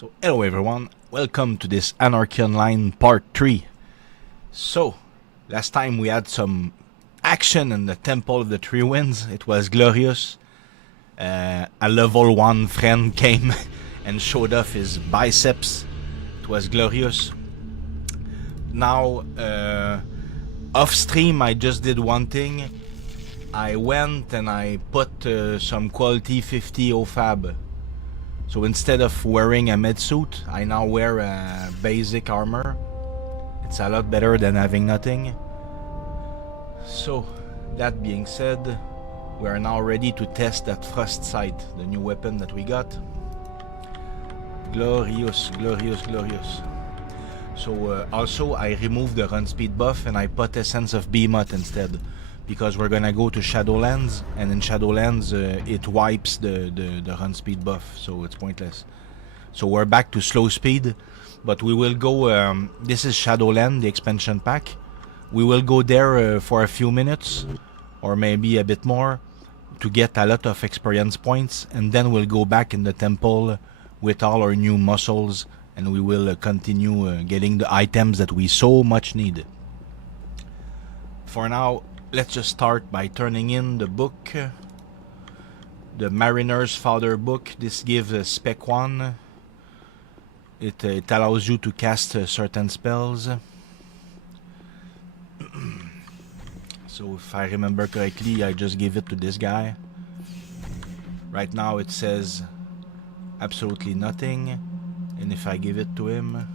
So hello everyone, welcome to this Anarchy Online Part 3. So, last time we had some action in the Temple of the Three Winds. It was glorious. A level 1 friend came and showed off his biceps. It was glorious. Now, off stream I just did one thing. I went and I put some quality 50 OFAB. So instead of wearing a med suit, I now wear a basic armor. It's a lot better than having nothing. So, that being said, we are now ready to test that Frost Sight, the new weapon that we got. Glorious, glorious, glorious. So also I removed the run speed buff and I put Essence of Behemoth instead. Because we're gonna go to Shadowlands, and in Shadowlands it wipes the run speed buff, so it's pointless. So we're back to slow speed, but we will go, this is Shadowland, the expansion pack. We will go there for a few minutes, or maybe a bit more, to get a lot of experience points, and then we'll go back in the temple with all our new muscles, and we will continue getting the items that we so much need. For now, let's just start by turning in the book, the Mariner's Father book. This gives a spec 1. It allows you to cast certain spells. So if I remember correctly, I just give it to this guy. Right now it says absolutely nothing, and if I give it to him,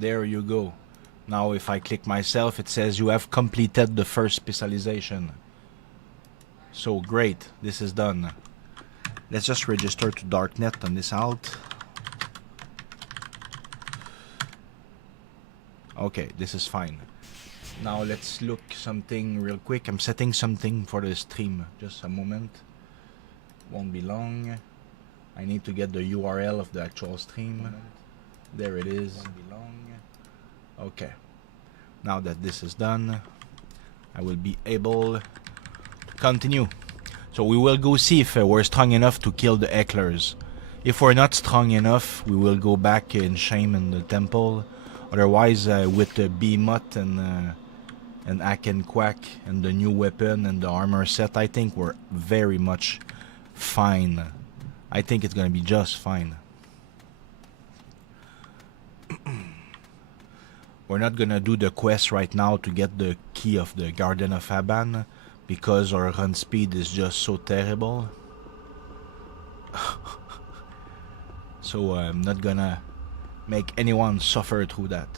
there you go. Now if I click myself, it says you have completed the first specialization. So great, this is done. Let's just register to Darknet on this alt. Okay, this is fine. Now let's look something real quick. I'm setting something for the stream. Just a moment. Won't be long. I need to get the URL of the actual stream. There it is. Won't be long. Okay, now that this is done, I will be able to continue. So we will go see if we're strong enough to kill the hecklers. If we're not strong enough, we will go back in shame in the temple. Otherwise, with the Behemoth and Hack and Quack and the new weapon and the armor set, I think we're very much fine. I think it's gonna be just fine. We're not gonna do the quest right now to get the key of the Garden of Aban because our run speed is just so terrible. So I'm not gonna make anyone suffer through that.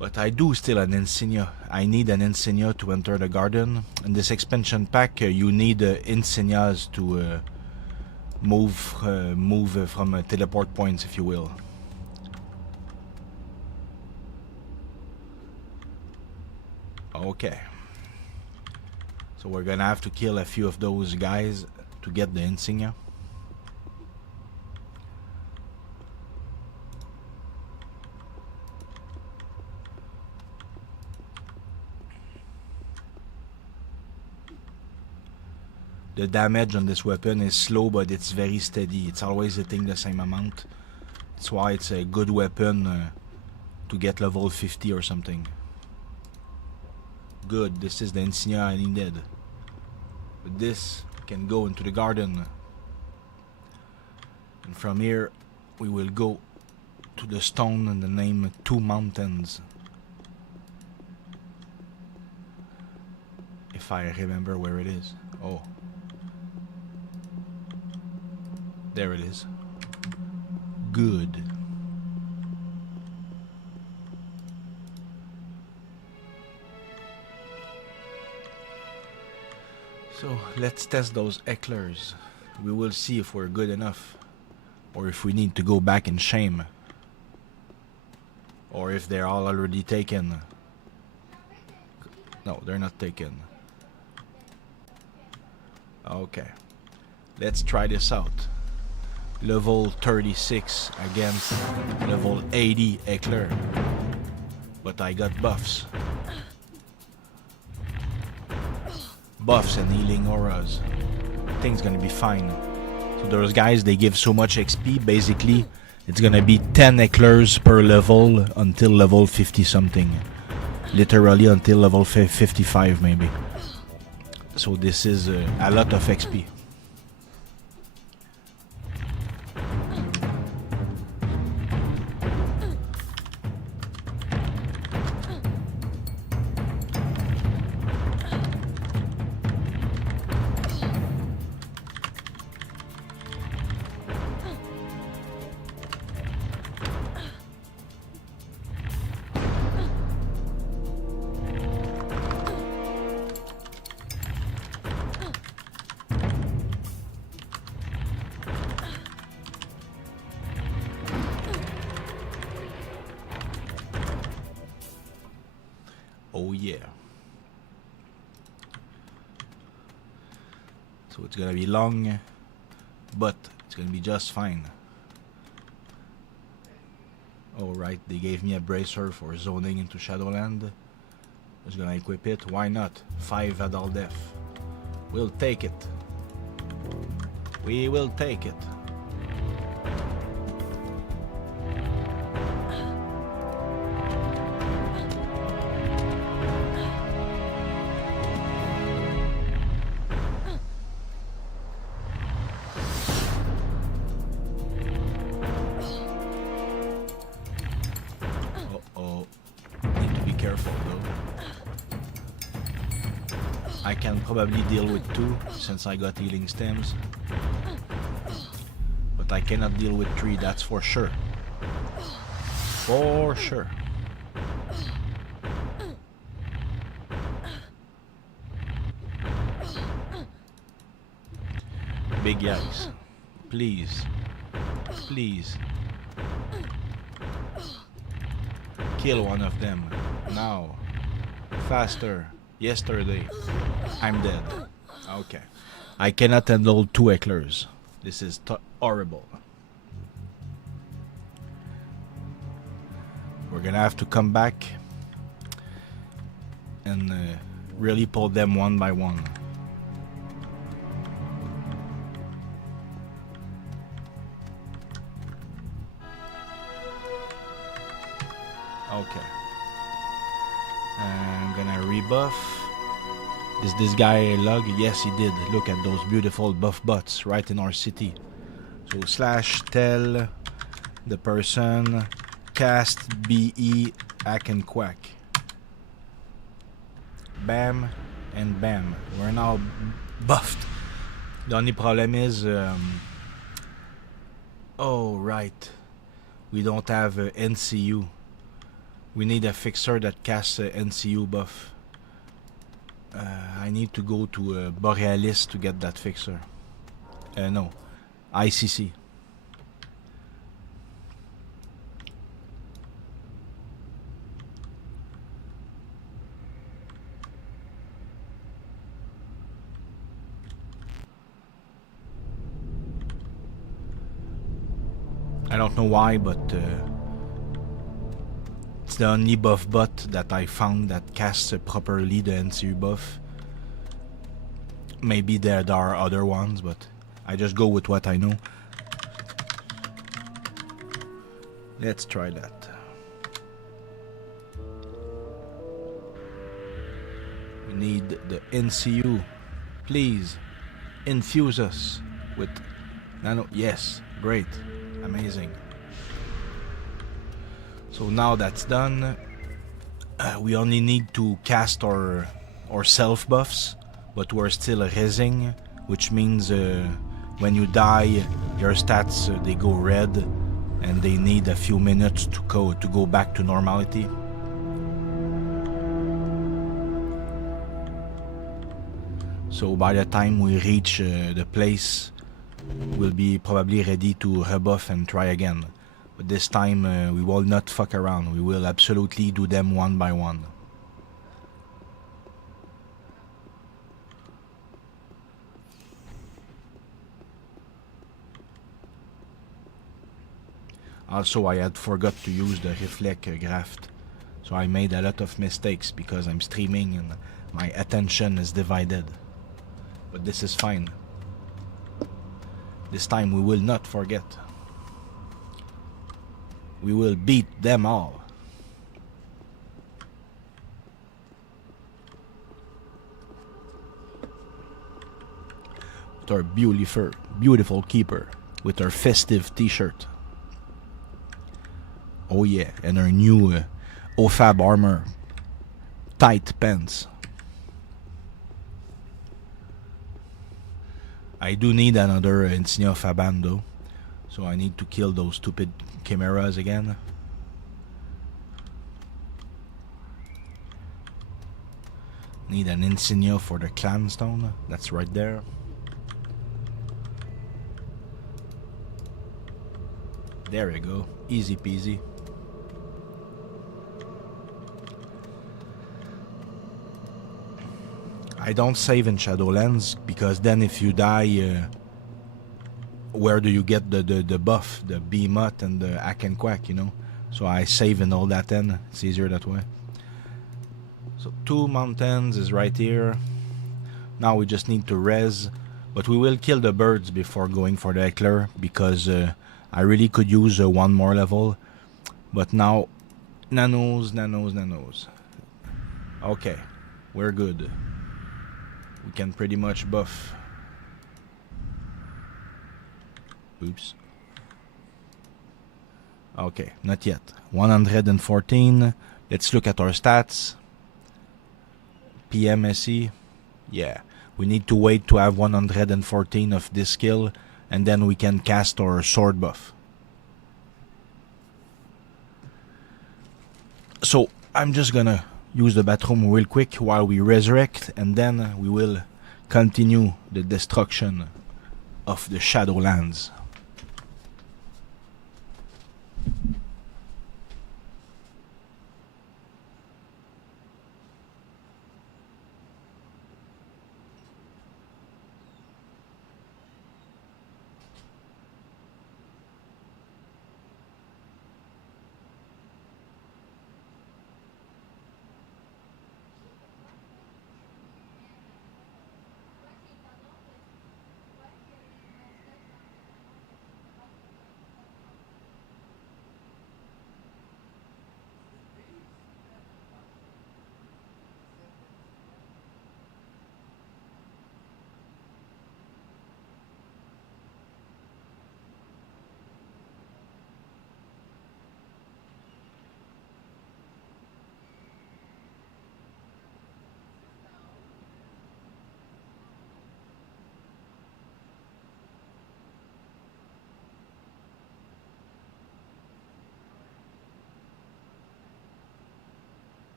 But I do still an insignia. I need an insignia to enter the garden. In this expansion pack, you need insignias to move from teleport points, if you will. Okay, so we're gonna have to kill a few of those guys to get the insignia. The damage on this weapon is slow, but it's very steady. It's always hitting the same amount. That's why it's a good weapon to get level 50 or something. Good, this is the insignia I needed. With this, we can go into the garden. And from here, we will go to the stone and the name Two Mountains. If I remember where it is. Oh. There it is. Good. So let's test those hecklers. We will see if we're good enough, or if we need to go back in shame, or if they're all already taken. No, they're not taken. Okay, let's try this out. Level 36 against level 80 heckler, but I got buffs. buffs and healing auras. Thing's gonna be fine. So those guys, they give so much XP, basically it's gonna be 10 eclairs per level until level 50 something. Literally until level 55 maybe. So this is a lot of XP. Oh yeah. So it's gonna be long, but it's gonna be just fine. Alright, they gave me a bracer for zoning into Shadowland. I was gonna equip it, why not? 5 adult death. We'll take it. We will take it. I can probably deal with 2 since I got healing stems, but I cannot deal with 3, that's for sure. For sure. Big yikes. Please. Please. Kill one of them. Now. Faster. Yesterday. I'm dead. Okay. I cannot handle 2 eclairs. This is horrible. We're gonna have to come back and really pull them one by one. Okay. I'm gonna rebuff. Is this guy a lug? Yes, he did. Look at those beautiful buff butts right in our city. So slash tell the person cast BE hack and quack. Bam and bam. We're now buffed. The only problem is oh right, we don't have NCU. We need a fixer that casts NCU buff. I need to go to Borealis to get that fixer. No, ICC. I don't know why, but it's the only buff bot that I found that casts properly the NCU buff. Maybe there are other ones, but I just go with what I know. Let's try that. We need the NCU. Please infuse us with nano. Yes, great, amazing. So now that's done, we only need to cast our self buffs, but we're still resing, which means when you die, your stats they go red, and they need a few minutes to go back to normality. So by the time we reach the place, we'll be probably ready to rebuff and try again. But this time we will not fuck around. We will absolutely do them one by one. Also, I had forgot to use the reflect graft, so I made a lot of mistakes because I'm streaming and my attention is divided. But this is fine. This time we will not forget. We will beat them all. With our beautiful keeper. With our festive t-shirt. Oh yeah, and our new OFAB armor. Tight pants. I do need another Insignia Faban though. So I need to kill those stupid chimeras again. Need an Insignia for the clan stone. That's right there. There we go. Easy peasy. I don't save in Shadowlands because then if you die, where do you get the buff, the Behemoth and the Hack and Quack, you know? So I save in all that then. It's easier that way. So 2 mountains is right here. Now we just need to res, but we will kill the birds before going for the Heckler because I really could use one more level. But now, nanos. Okay, we're good. We can pretty much buff. Oops. Okay, not yet. 114. Let's look at our stats. PMSE. Yeah, we need to wait to have 114 of this skill, and then we can cast our sword buff. So I'm just gonna use the bathroom real quick while we resurrect, and then we will continue the destruction of the Shadowlands.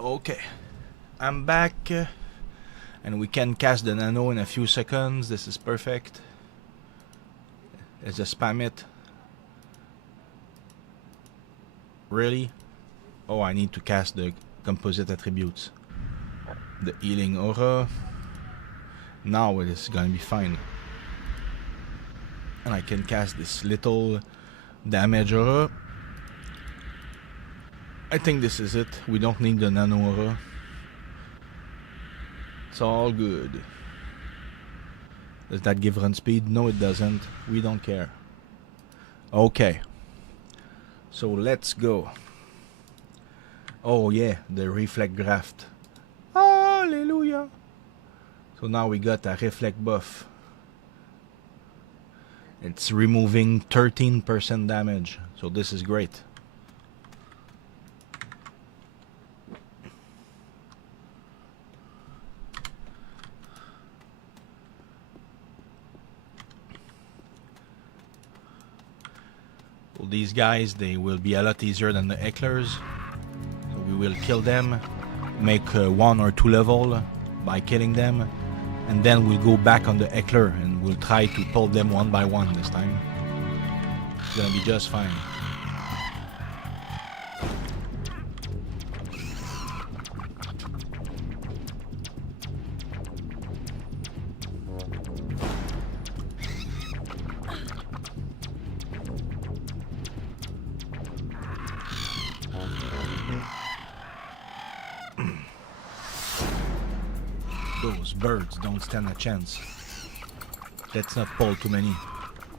Okay, I'm back, and we can cast the nano in a few seconds. This is perfect. Let's just spam it. Really? Oh, I need to cast the composite attributes. The healing aura. Now it is gonna be fine. And I can cast this little damage aura. I think this is it. We don't need the nano aura. It's all good. Does that give run speed? No, it doesn't. We don't care. Okay. So let's go. Oh yeah, the reflect graft. Hallelujah. So now we got a reflect buff. It's removing 13% damage. So this is great. Well, these guys, they will be a lot easier than the Hecklers. So we will kill them, make 1 or 2 level by killing them, and then we'll go back on the Heckler and we'll try to pull them one by one this time. It's gonna be just fine. Those birds don't stand a chance. Let's not pull too many.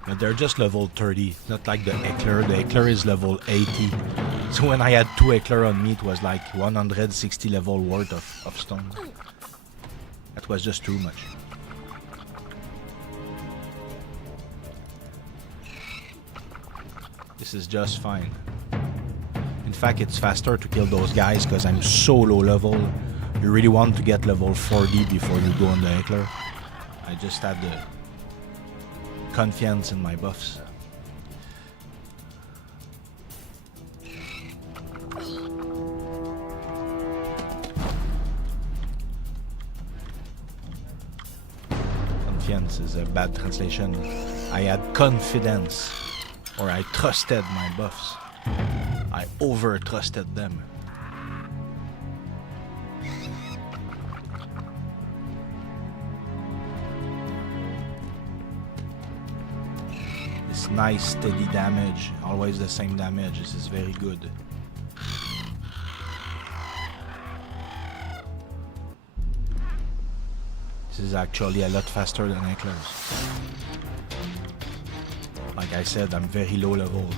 But they're just level 30, not like the Eckler. The Eckler is level 80. So when I had 2 Eckler on me, it was like 160 level worth of stone. That was just too much. This is just fine. In fact, it's faster to kill those guys because I'm so low level. You really want to get level 40 before you go on the Eckler. I just had the confiance in my buffs. Confiance is a bad translation. I had confidence, or I trusted my buffs. I over-trusted them. This nice steady damage, always the same damage. This is very good. This is actually a lot faster than Ecklers. Like I said, I'm very low level.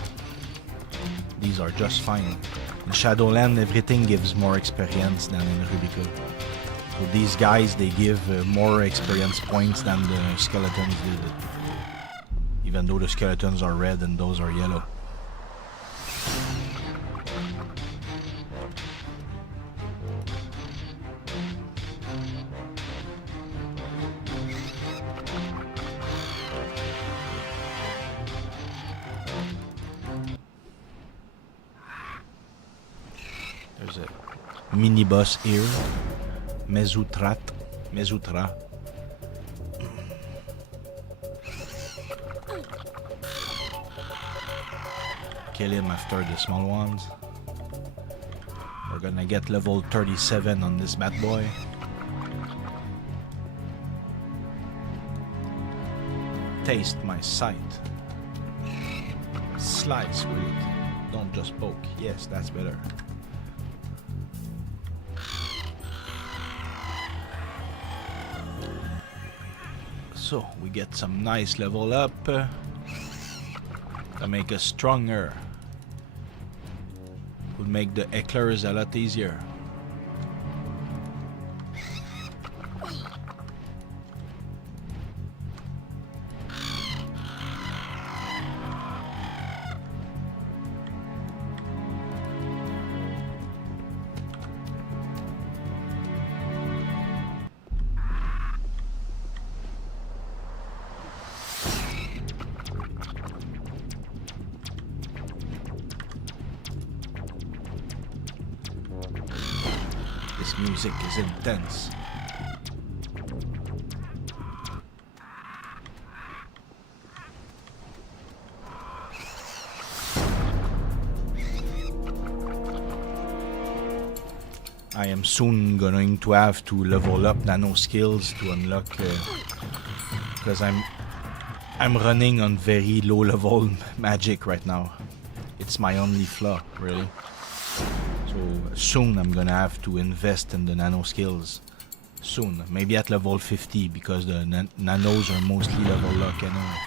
These are just fine. In Shadowland, everything gives more experience than in Rubica. So these guys, they give more experience points than the skeletons did. Even though the skeletons are red and those are yellow. There's a mini boss here. Mezutra. Kill him after the small ones. We're gonna get level 37 on this bad boy. Taste my sight. Slice with it. Don't just poke. Yes, that's better. So we get some nice level up to make us stronger. Would make the Ecklers a lot easier. This music is intense. I am soon going to have to level up nano skills to unlock because I'm running on very low level magic right now. It's my only flaw, really. So soon I'm gonna have to invest in the nano skills. Soon, maybe at level 50 because the nanos are mostly level lock anyway.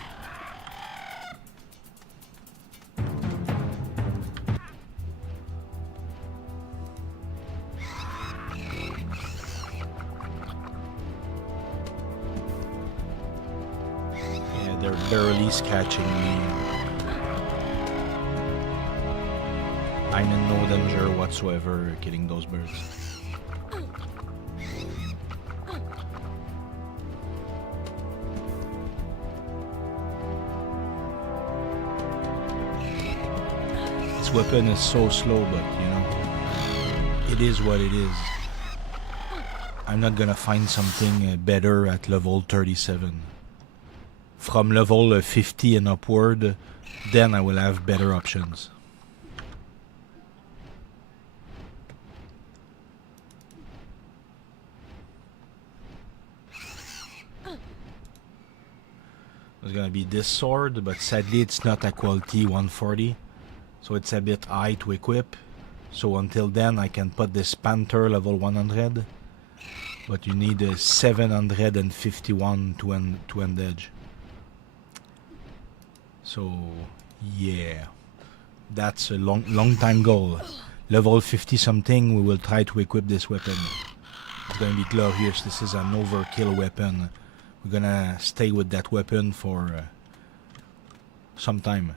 Yeah, they're barely catching me. I'm in no danger whatsoever killing those birds. This weapon is so slow, but you know, it is what it is. I'm not gonna find something better at level 37. from level 50 and upward, then I will have better options. It's gonna be this sword, but sadly it's not a quality 140, so it's a bit high to equip. So until then I can put this Panther level 100, but you need a 751 to end edge. So yeah, that's a long time goal. Level 50 something, we will try to equip this weapon. It's gonna be glorious. This is an overkill weapon. We're gonna stay with that weapon for some time.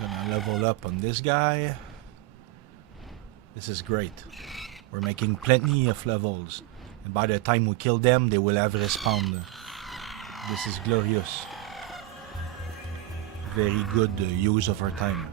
Gonna level up on this guy. This is great. We're making plenty of levels, and by the time we kill them they will have respawned. This is glorious. Very good use of our time.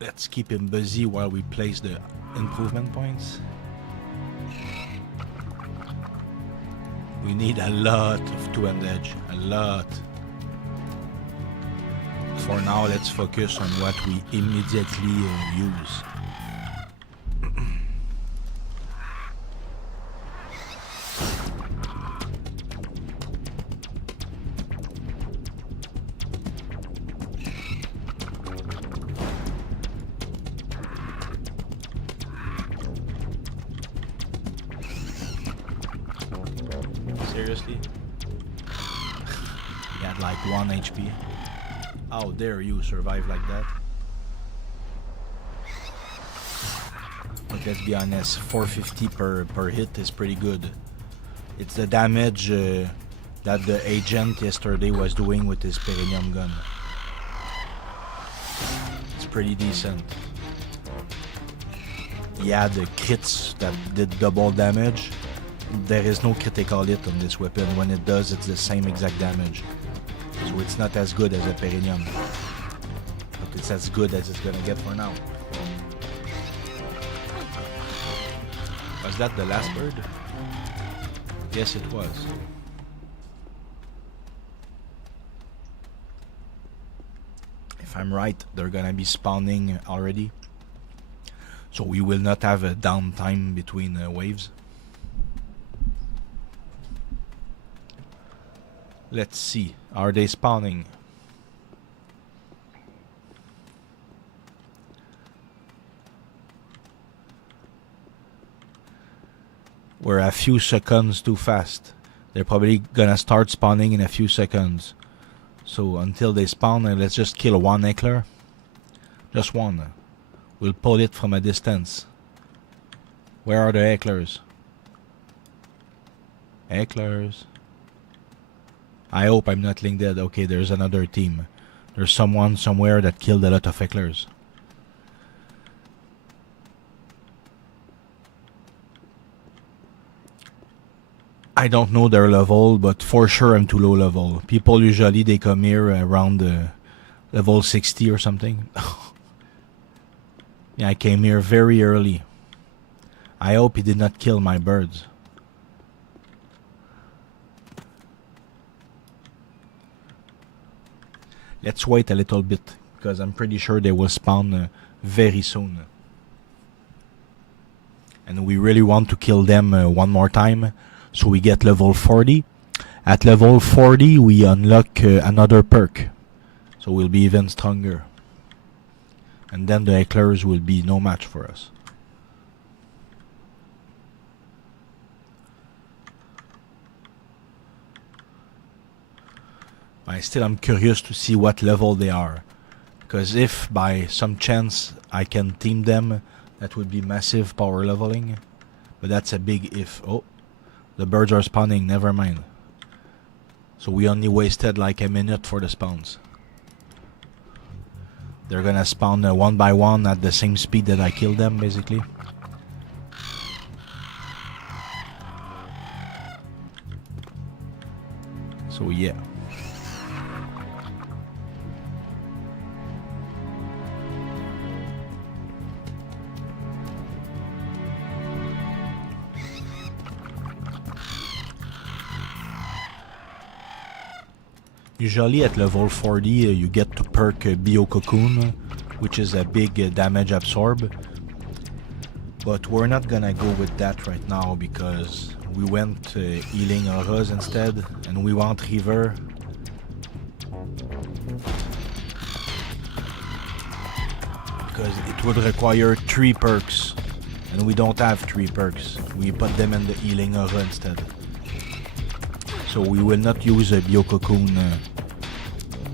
Let's keep him busy while we place the improvement points. We need a lot of two-hand edge, a lot. For now, let's focus on what we immediately use. Seriously? He had like 1 HP. How dare you survive like that? But let's be honest, 450 per hit is pretty good. It's the damage that the agent yesterday was doing with his Perinium gun. It's pretty decent. He had crits that did double damage. There is no critical hit on this weapon. When it does, it's the same exact damage. So it's not as good as a Perinium. But it's as good as it's gonna get for now. Was that the last bird? Yes, it was. If I'm right, they're gonna be spawning already. So we will not have a downtime between waves. Let's see. Are they spawning? We're a few seconds too fast. They're probably gonna start spawning in a few seconds. So until they spawn, let's just kill one heckler. Just one. We'll pull it from a distance. Where are the hecklers? Hecklers. I hope I'm not linked dead. Okay, there's another team. There's someone somewhere that killed a lot of hecklers. I don't know their level, but for sure I'm too low level. People usually they come here around level 60 or something. Yeah, I came here very early. I hope he did not kill my birds. Let's wait a little bit, because I'm pretty sure they will spawn very soon. And we really want to kill them one more time, so we get level 40. At level 40, we unlock another perk, so we'll be even stronger. And then the hecklers will be no match for us. I'm curious to see what level they are. Because if by some chance I can team them, that would be massive power leveling. But that's a big if. Oh, the birds are spawning, never mind. So we only wasted like a minute for the spawns. They're gonna spawn one by one at the same speed that I killed them, basically. So yeah. Usually at level 40 you get to perk Bio Cocoon, which is a big damage absorb. But we're not gonna go with that right now because we went healing auras instead, and we want River. Because it would require 3 perks, and we don't have 3 perks. We put them in the healing aura instead. So we will not use a Bio Cocoon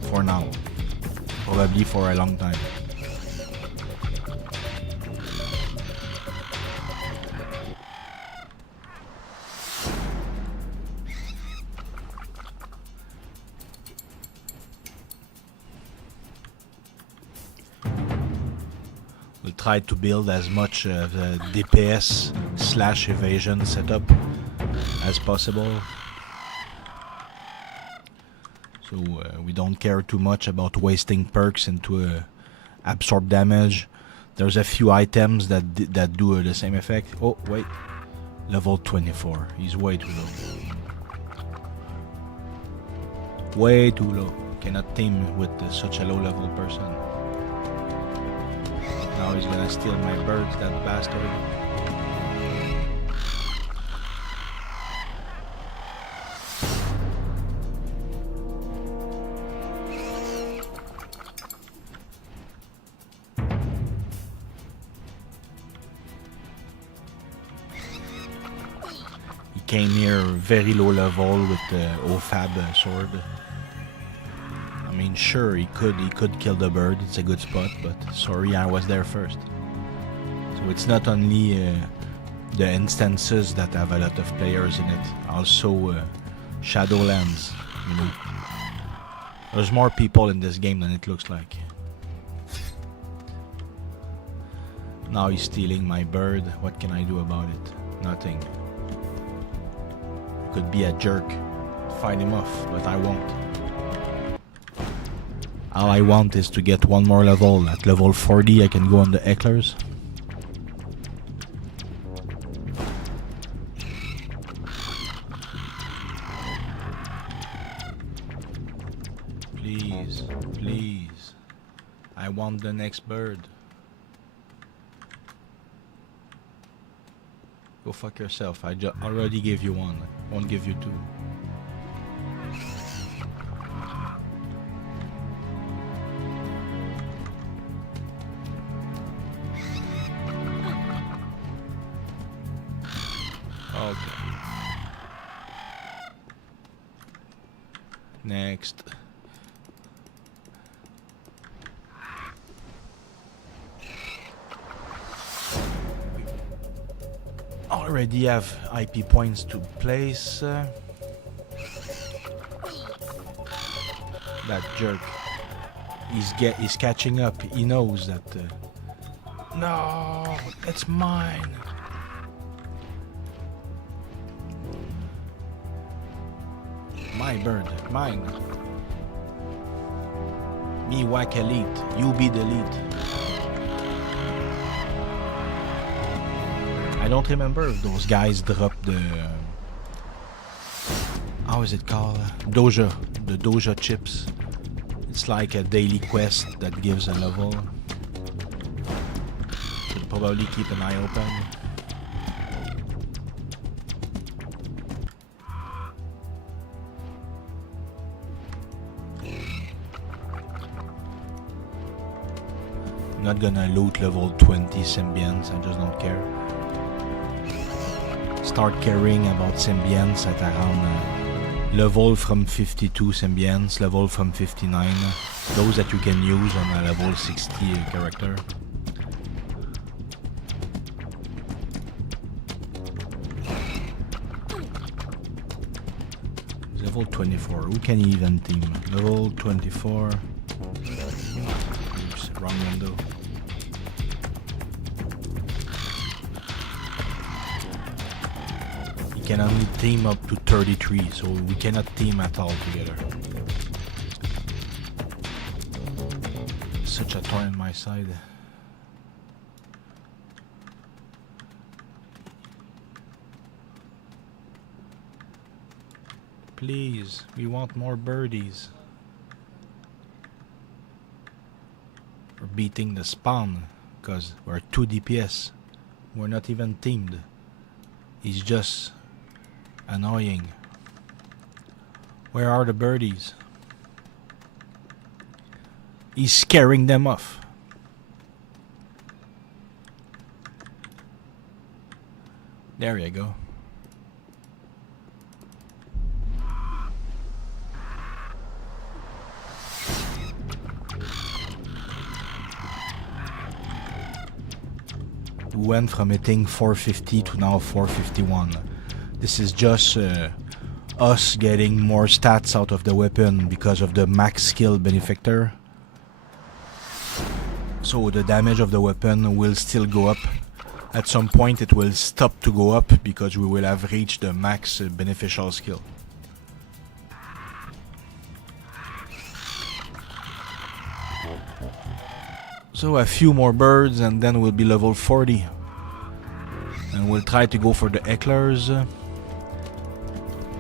for now. Probably for a long time. We'll try to build as much of a DPS / evasion setup as possible. So we don't care too much about wasting perks into absorb damage. There's a few items that do the same effect. Oh wait, level 24. He's way too low. Way too low. Cannot team with such a low level person. Now he's gonna steal my birds, that bastard. Came here very low level with the OFAB sword. I mean, sure, he could kill the bird. It's a good spot, but sorry, I was there first. So it's not only the instances that have a lot of players in it, also Shadowlands. You know, there's more people in this game than it looks like. Now he's stealing my bird. What can I do about it? Nothing. Could be a jerk, fight him off, but I won't. All I want is to get one more level. At level 40 I can go on the hecklers. Please, please. I want the next bird. Go fuck yourself. I already gave you one. Won't give you 2. Okay. Next. Already have IP points to place. That jerk. He's catching up. He knows that. No, it's mine. My bird, mine. Me whack elite. You be the lead. I don't remember if those guys dropped the... how is it called? Doja. The Doja chips. It's like a daily quest that gives a level. Should probably keep an eye open. I'm not gonna loot level 20 symbionts, I just don't care. Start caring about symbionts at around Level from 52 Symbiance, level from 59. Those that you can use on a level 60 character. Level 24, who can even team? Level 24. Oops, wrong window. You can only team up to 33, so we cannot team at all together. Such a thorn in my side. Please, we want more birdies. We're beating the spawn, because we're 2 DPS. We're not even teamed. He's just annoying. Where are the birdies? He's scaring them off. There you go. We went from hitting 450 to now 451. This is just us getting more stats out of the weapon because of the max skill benefactor. So the damage of the weapon will still go up. At some point it will stop to go up because we will have reached the max beneficial skill. So a few more birds and then we'll be level 40. And we'll try to go for the hecklers.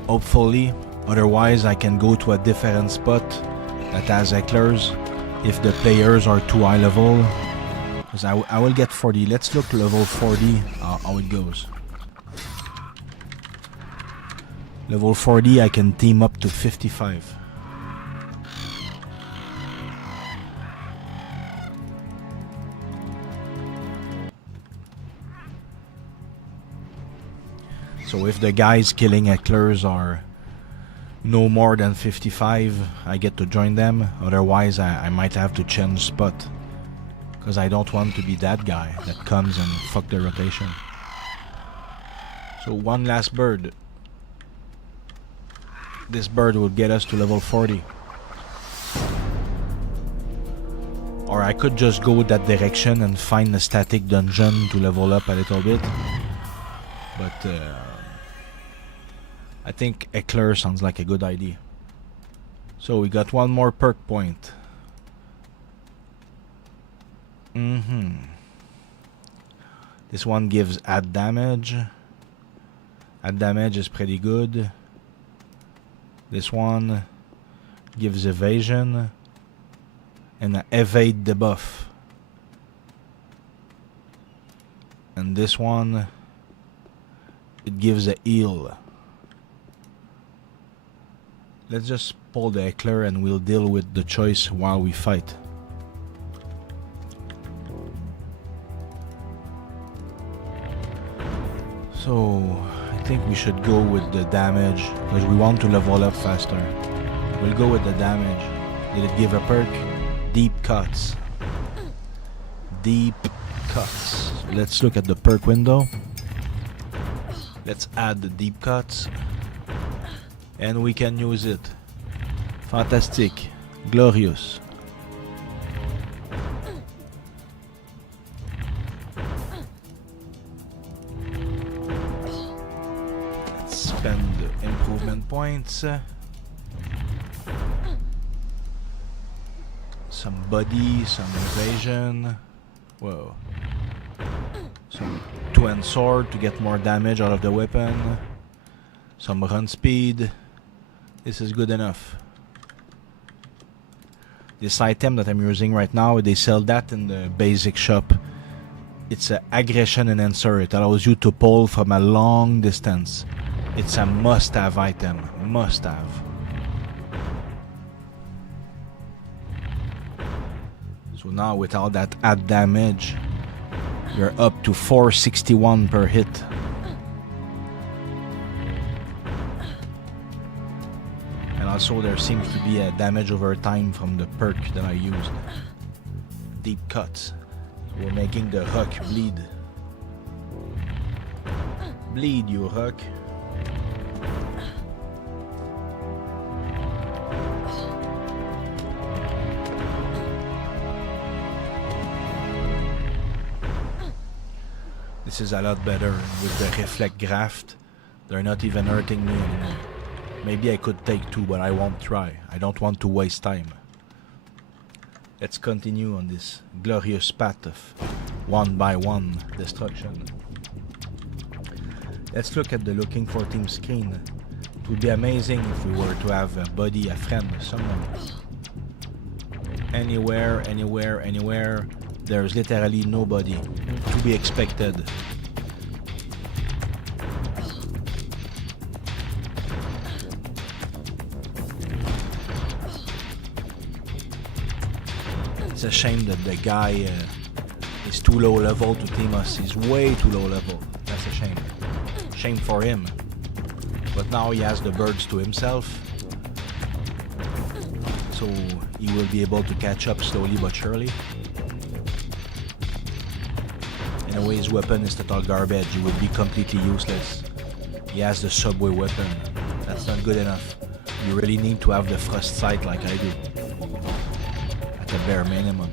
Hopefully. Otherwise I can go to a different spot that has hecklers if the players are too high level. Because I will get 40. Let's look level 40 how it goes. Level 40 I can team up to 55. So if the guys killing hecklers are no more than 55, I get to join them. Otherwise, I might have to change spot. Because I don't want to be that guy that comes and fuck the rotation. So one last bird. This bird will get us to level 40. Or I could just go that direction and find a static dungeon to level up a little bit. But I think Heckler sounds like a good idea. So we got one more perk point. This one gives add damage. Add damage is pretty good. This one gives evasion and an evade debuff. And this one, it gives a heal. Let's just pull the Heckler and we'll deal with the choice while we fight. So I think we should go with the damage because we want to level up faster. We'll go with the damage. Did it give a perk? Deep cuts. Deep cuts. So let's look at the perk window. Let's add the deep cuts. And we can use it. Fantastic. Glorious. Let's spend improvement points. Some body, some evasion. Whoa. Some two-hand sword to get more damage out of the weapon. Some run speed. This is good enough. This item that I'm using right now, they sell that in the basic shop. It's an aggression enhancer. It allows you to pull from a long distance. It's a must-have item. Must-have. So now with all that add damage, you're up to 461 per hit. Also, there seems to be a damage over time from the perk that I used. Deep cuts. We're making the Huck bleed. Bleed, you Huck. This is a lot better with the reflect graft. They're not even hurting me anymore. Maybe I could take 2, but I won't try. I don't want to waste time. Let's continue on this glorious path of 1-by-1 destruction. Let's look at the looking for team screen. It would be amazing if we were to have a buddy, a friend, someone. Anywhere, anywhere, anywhere. There's literally nobody. To be expected. It's a shame that the guy is too low level to team us. He's way too low level. That's a shame. Shame for him. But now he has the birds to himself. So he will be able to catch up slowly but surely. Anyway, his weapon is total garbage. He would be completely useless. He has the subway weapon. That's not good enough. You really need to have the frost sight like I do. At the bare minimum.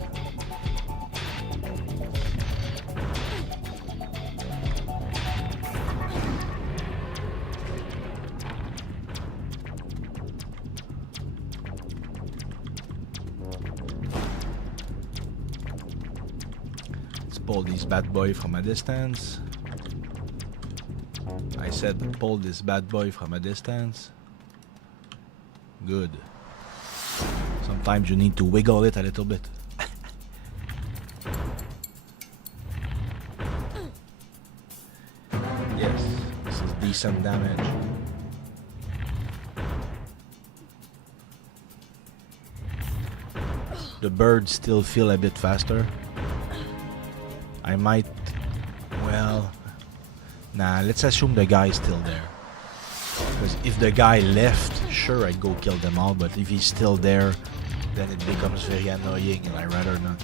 Pull this bad boy from a distance. I said pull this bad boy from a distance. Good. Sometimes you need to wiggle it a little bit. Yes, this is decent damage. The birds still feel a bit faster. I might, well, nah, let's assume the guy's still there. Because if the guy left, sure, I'd go kill them all, but if he's still there, then it becomes very annoying and I'd rather not.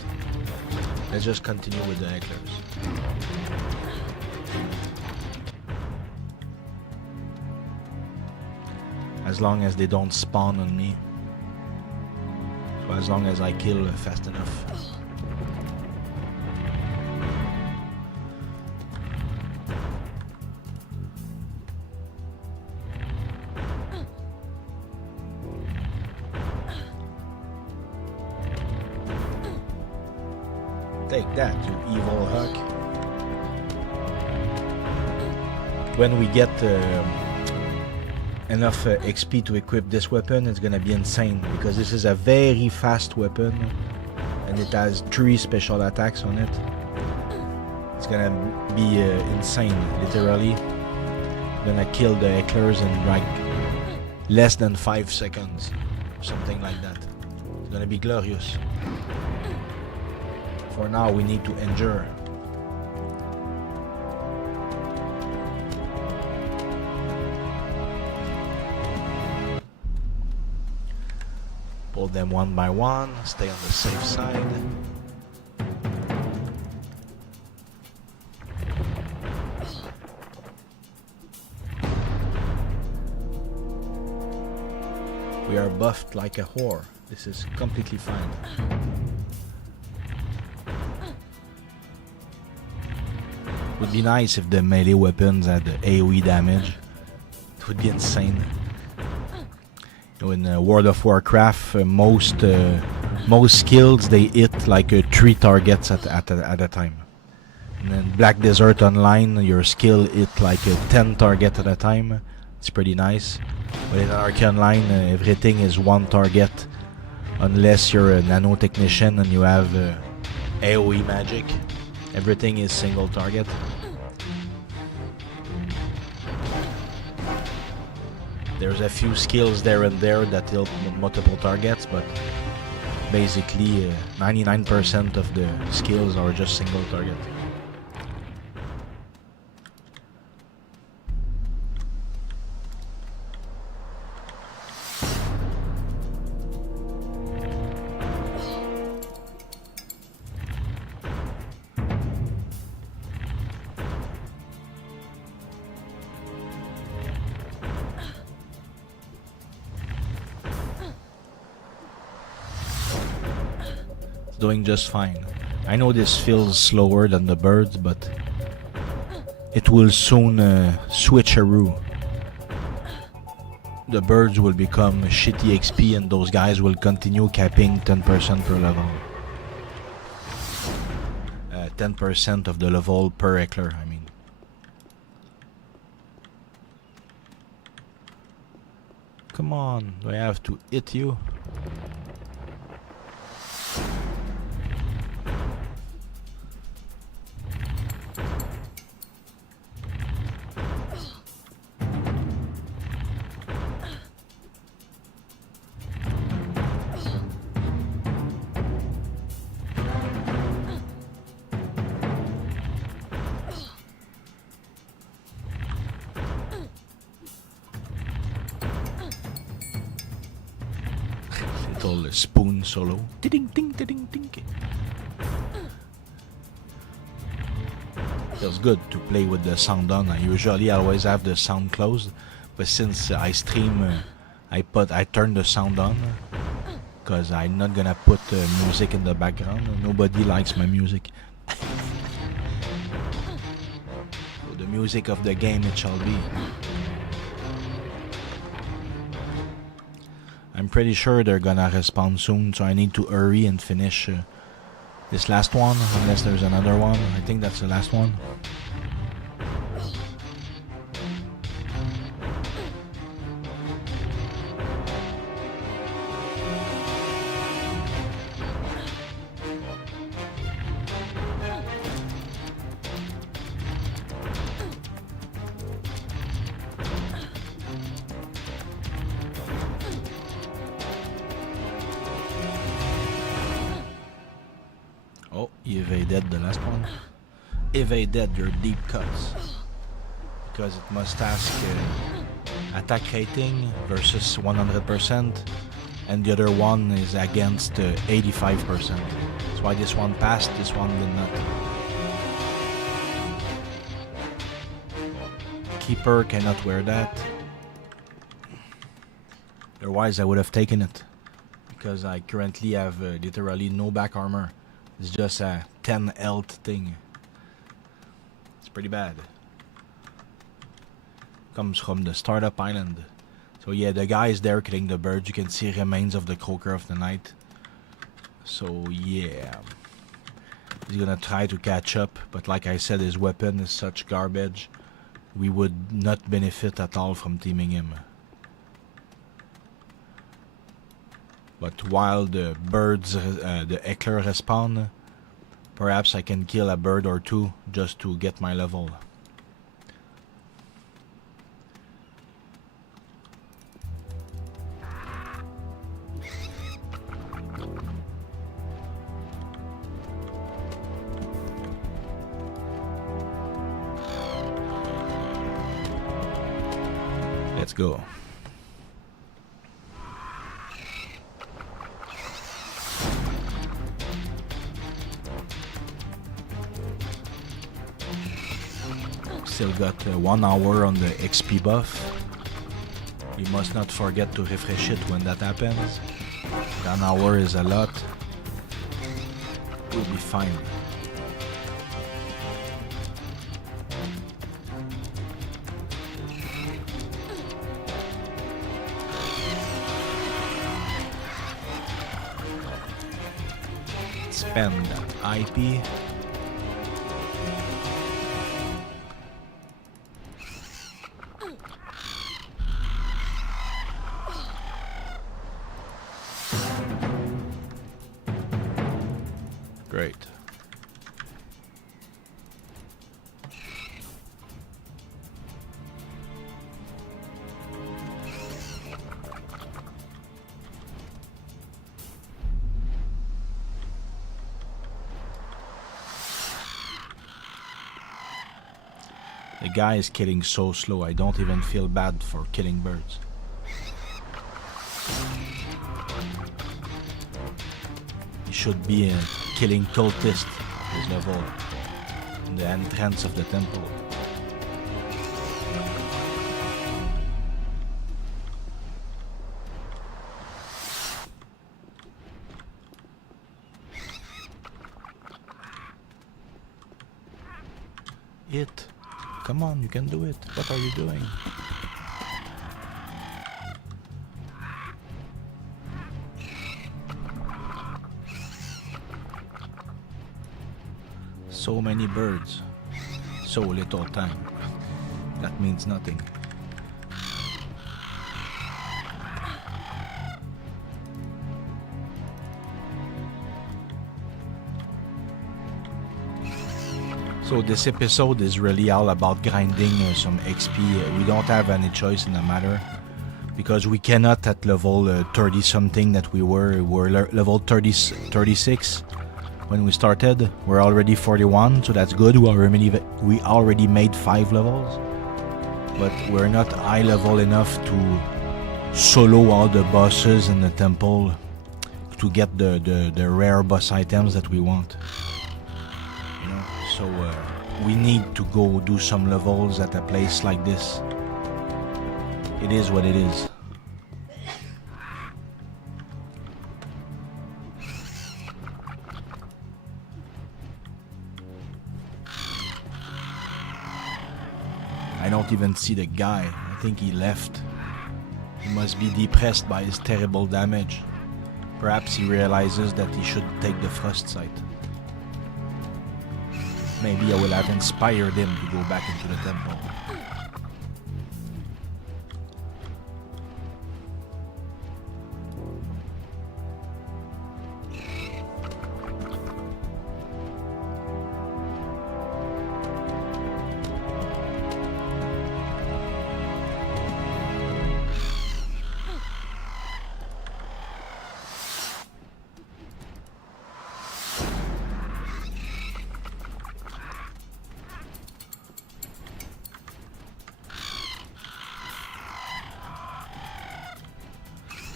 Let's just continue with the hecklers. As long as they don't spawn on me. So as long as I kill fast enough. Take that, you evil Huck. When we get enough XP to equip this weapon, it's gonna be insane because this is a very fast weapon and it has 3 special attacks on it. It's gonna be insane, literally. Gonna kill the hecklers in like less than 5 seconds, something like that. It's gonna be glorious. For now, we need to endure. Pull them 1 by 1, stay on the safe side. We are buffed like a whore. This is completely fine. Would be nice if the melee weapons had AoE damage. It would be insane. In World of Warcraft, most skills they hit like 3 targets at a time. And then Black Desert Online, your skill hit like 10 targets at a time. It's pretty nice. But in Anarchy Online, everything is 1 target, unless you're a nanotechnician and you have AoE magic. Everything is single target. There's a few skills there and there that help multiple targets, but basically 99% of the skills are just single target. It's doing just fine. I know this feels slower than the birds, but it will soon switcheroo. The birds will become shitty XP and those guys will continue capping 10% per level. 10% of the level per Eckler, I mean. Come on, do I have to hit you? Little spoon solo. Ding ding ding ding. Feels good to play with the sound on. I usually always have the sound closed, but since I stream, I turn the sound on because I'm not gonna put music in the background. Nobody likes my music. So the music of the game it shall be. I'm pretty sure they're gonna respawn soon, so I need to hurry and finish this last one, unless there's another one. I think that's the last one. Oh, you evaded the last one. Evaded your deep cuts. Because it must ask attack rating versus 100%, and the other one is against 85%. That's why this one passed, this one did not. Keeper cannot wear that. Otherwise I would have taken it. Because I currently have literally no back armor. It's just a 10 health thing. It's pretty bad. Comes from the startup island. So yeah, the guy is there killing the birds. You can see remains of the croaker of the night. So yeah, he's gonna try to catch up, but like I said, his weapon is such garbage. We would not benefit at all from teaming him. But while the birds, the Eckler respawn, perhaps I can kill a bird or two just to get my level. Let's go. Still got 1 hour on the XP buff. You must not forget to refresh it when that happens. 1 hour is a lot. We'll be fine. Spend IP. Great. The guy is killing so slow, I don't even feel bad for killing birds. He should be killing cultists at his level in the entrance of the temple. it. Come on, you can do it. What are you doing? So many birds. So little time. That means nothing. So this episode is really all about grinding some XP. We don't have any choice in the matter because we cannot at level 30 something that we're level 36 when we started. We're already 41, so that's good. We already made 5 levels, but we're not high level enough to solo all the bosses in the temple to get the rare boss items that we want. So we need to go do some levels at a place like this. It is what it is. I don't even see the guy. I think he left. He must be depressed by his terrible damage. Perhaps he realizes that he should take the frost sight. Maybe I will have inspired him to go back into the temple.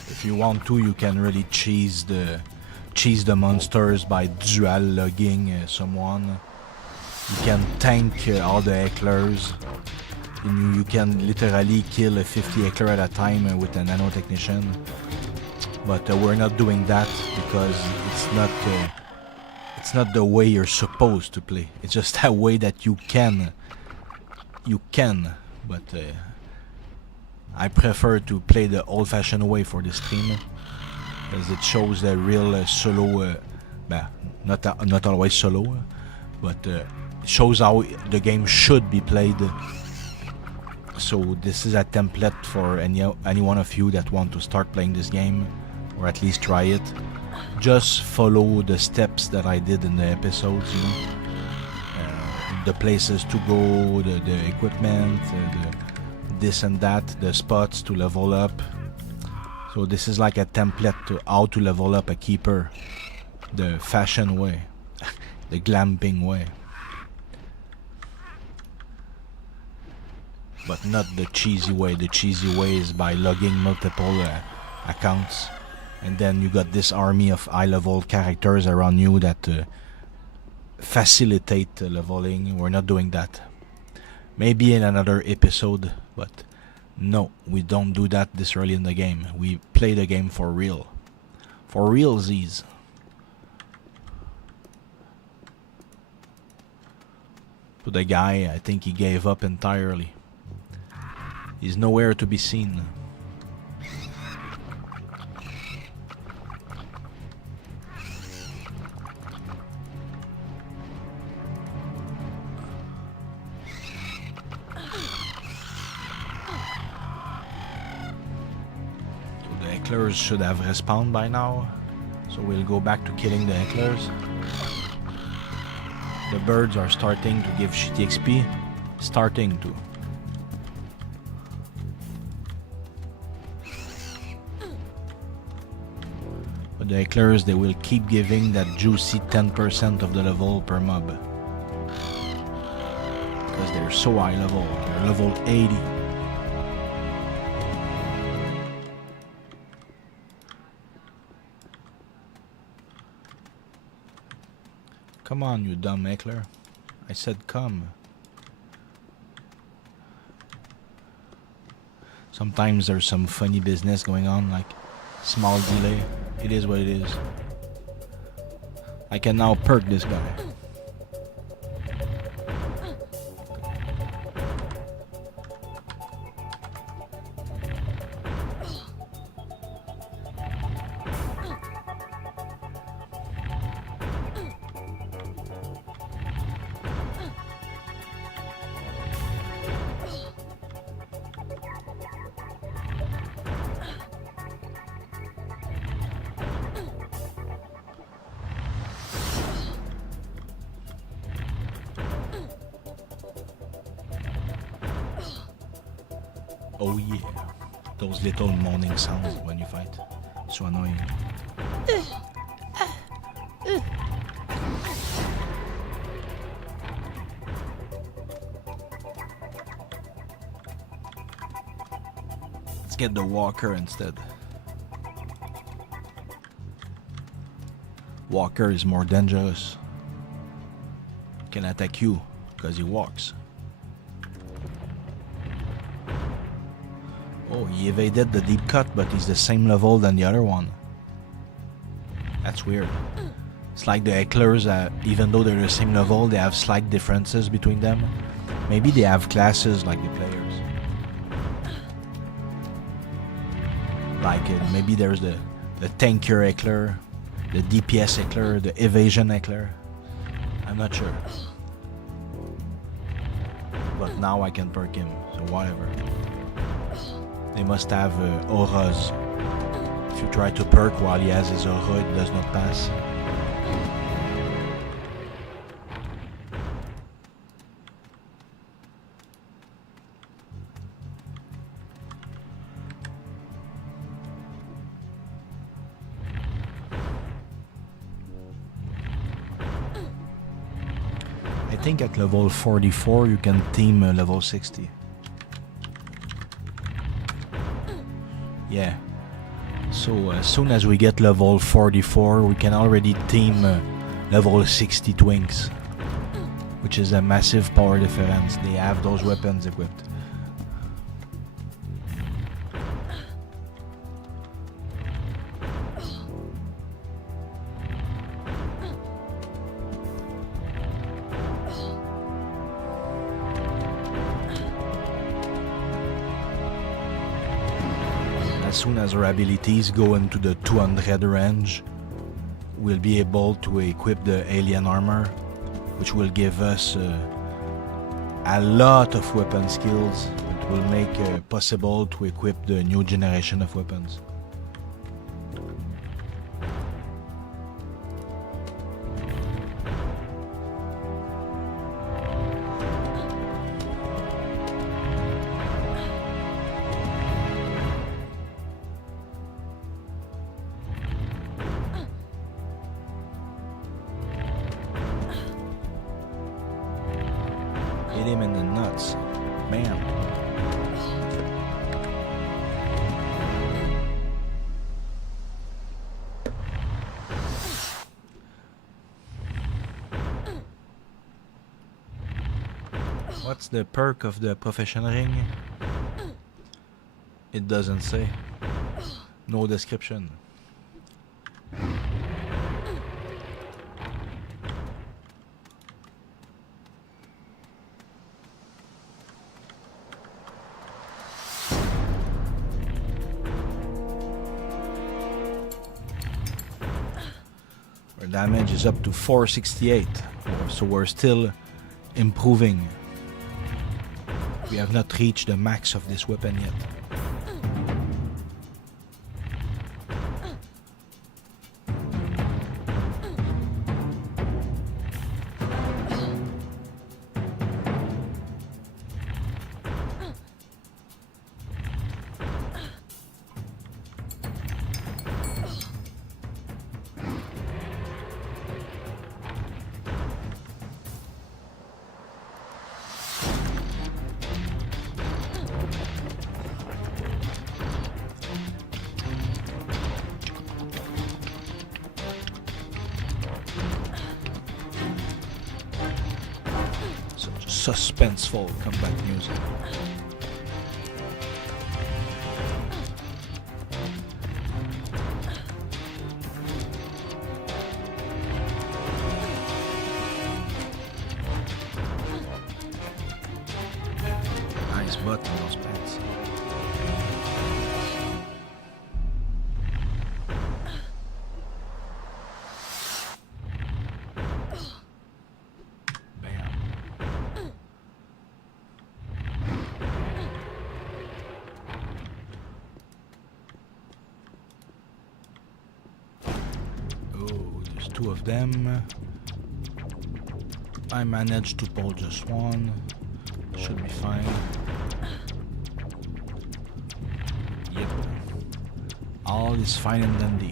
If you want to, you can really cheese the monsters by dual logging someone. You can tank all the hecklers. And you can literally kill a 50 heckler at a time with a nanotechnician. But we're not doing that because it's not the way you're supposed to play. It's just a way that you can. But I prefer to play the old-fashioned way for the stream, because it shows the real solo, not always solo, but it shows how the game should be played. So this is a template for any one of you that want to start playing this game, or at least try it. Just follow the steps that I did in the episodes, the places to go, the equipment, this and that, the spots to level up. So this is like a template to how to level up a keeper, the fashion way, the glamping way, but not the cheesy way. The cheesy way is by logging multiple accounts, and then you got this army of high level characters around you that facilitate leveling. We're not doing that. Maybe in another episode, but no, we don't do that this early in the game. We play the game for real. For realsies. So the guy, I think he gave up entirely. He's nowhere to be seen. Hecklers should have respawned by now, so we'll go back to killing the hecklers. The birds are starting to give shitty XP. Starting to. But the hecklers, they will keep giving that juicy 10% of the level per mob. Because they're so high level. They're level 80. Come on, you dumb heckler. I said come. Sometimes there's some funny business going on, like small delay. It is what it is. I can now perk this guy. Oh yeah. Those little moaning sounds when you fight. So annoying. Let's get the walker instead. Walker is more dangerous. Can attack you because he walks. Oh, he evaded the deep cut, but he's the same level than the other one. That's weird. It's like the hecklers, even though they're the same level, they have slight differences between them. Maybe they have classes like the players. Like maybe there's the tankier heckler, the DPS heckler, the evasion heckler. I'm not sure. But now I can perk him, so whatever. They must have auras. If you try to perk while he has his aura, it does not pass. I think at level 44 you can team level 60. Yeah. So as soon as we get level 44 we can already team level 60 twinks. Which is a massive power difference. They have those weapons equipped. As soon as our abilities go into the 200 range, we'll be able to equip the alien armor, which will give us a lot of weapon skills. It will make possible to equip the new generation of weapons. Hit him in the nuts. Bam. What's the perk of the profession ring? It doesn't say. No description. Our damage is up to 468, so we're still improving. We have not reached the max of this weapon yet. Suspenseful combat music. Nice butt in those pants. Two of them. I managed to pull just one. Should be fine. Yep. All is fine and dandy.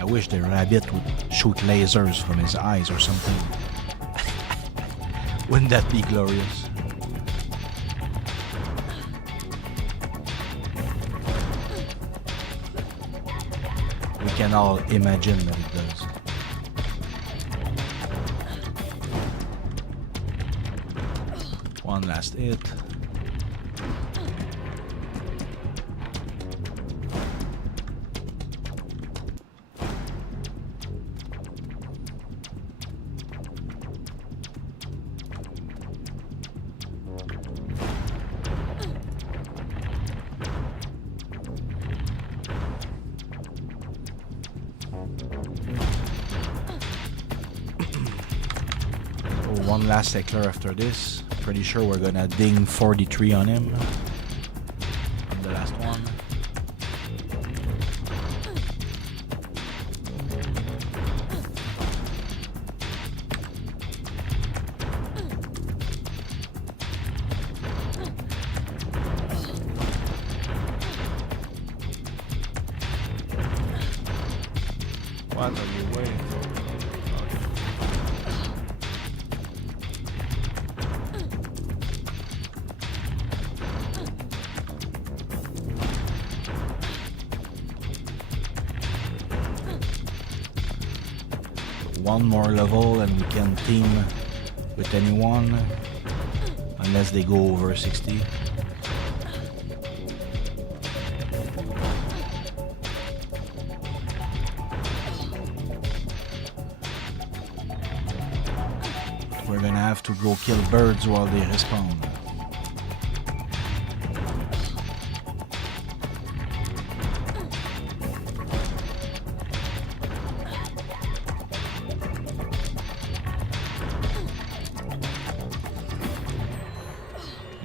I wish the rabbit would shoot lasers from his eyes or something. Wouldn't that be glorious? We can all imagine that it does. One last hit. One last heckler after this. Pretty sure we're gonna ding 43 on him. On the last one. What are you waiting for? One more level and we can team with anyone unless they go over 60. We're gonna have to go kill birds while they respawn.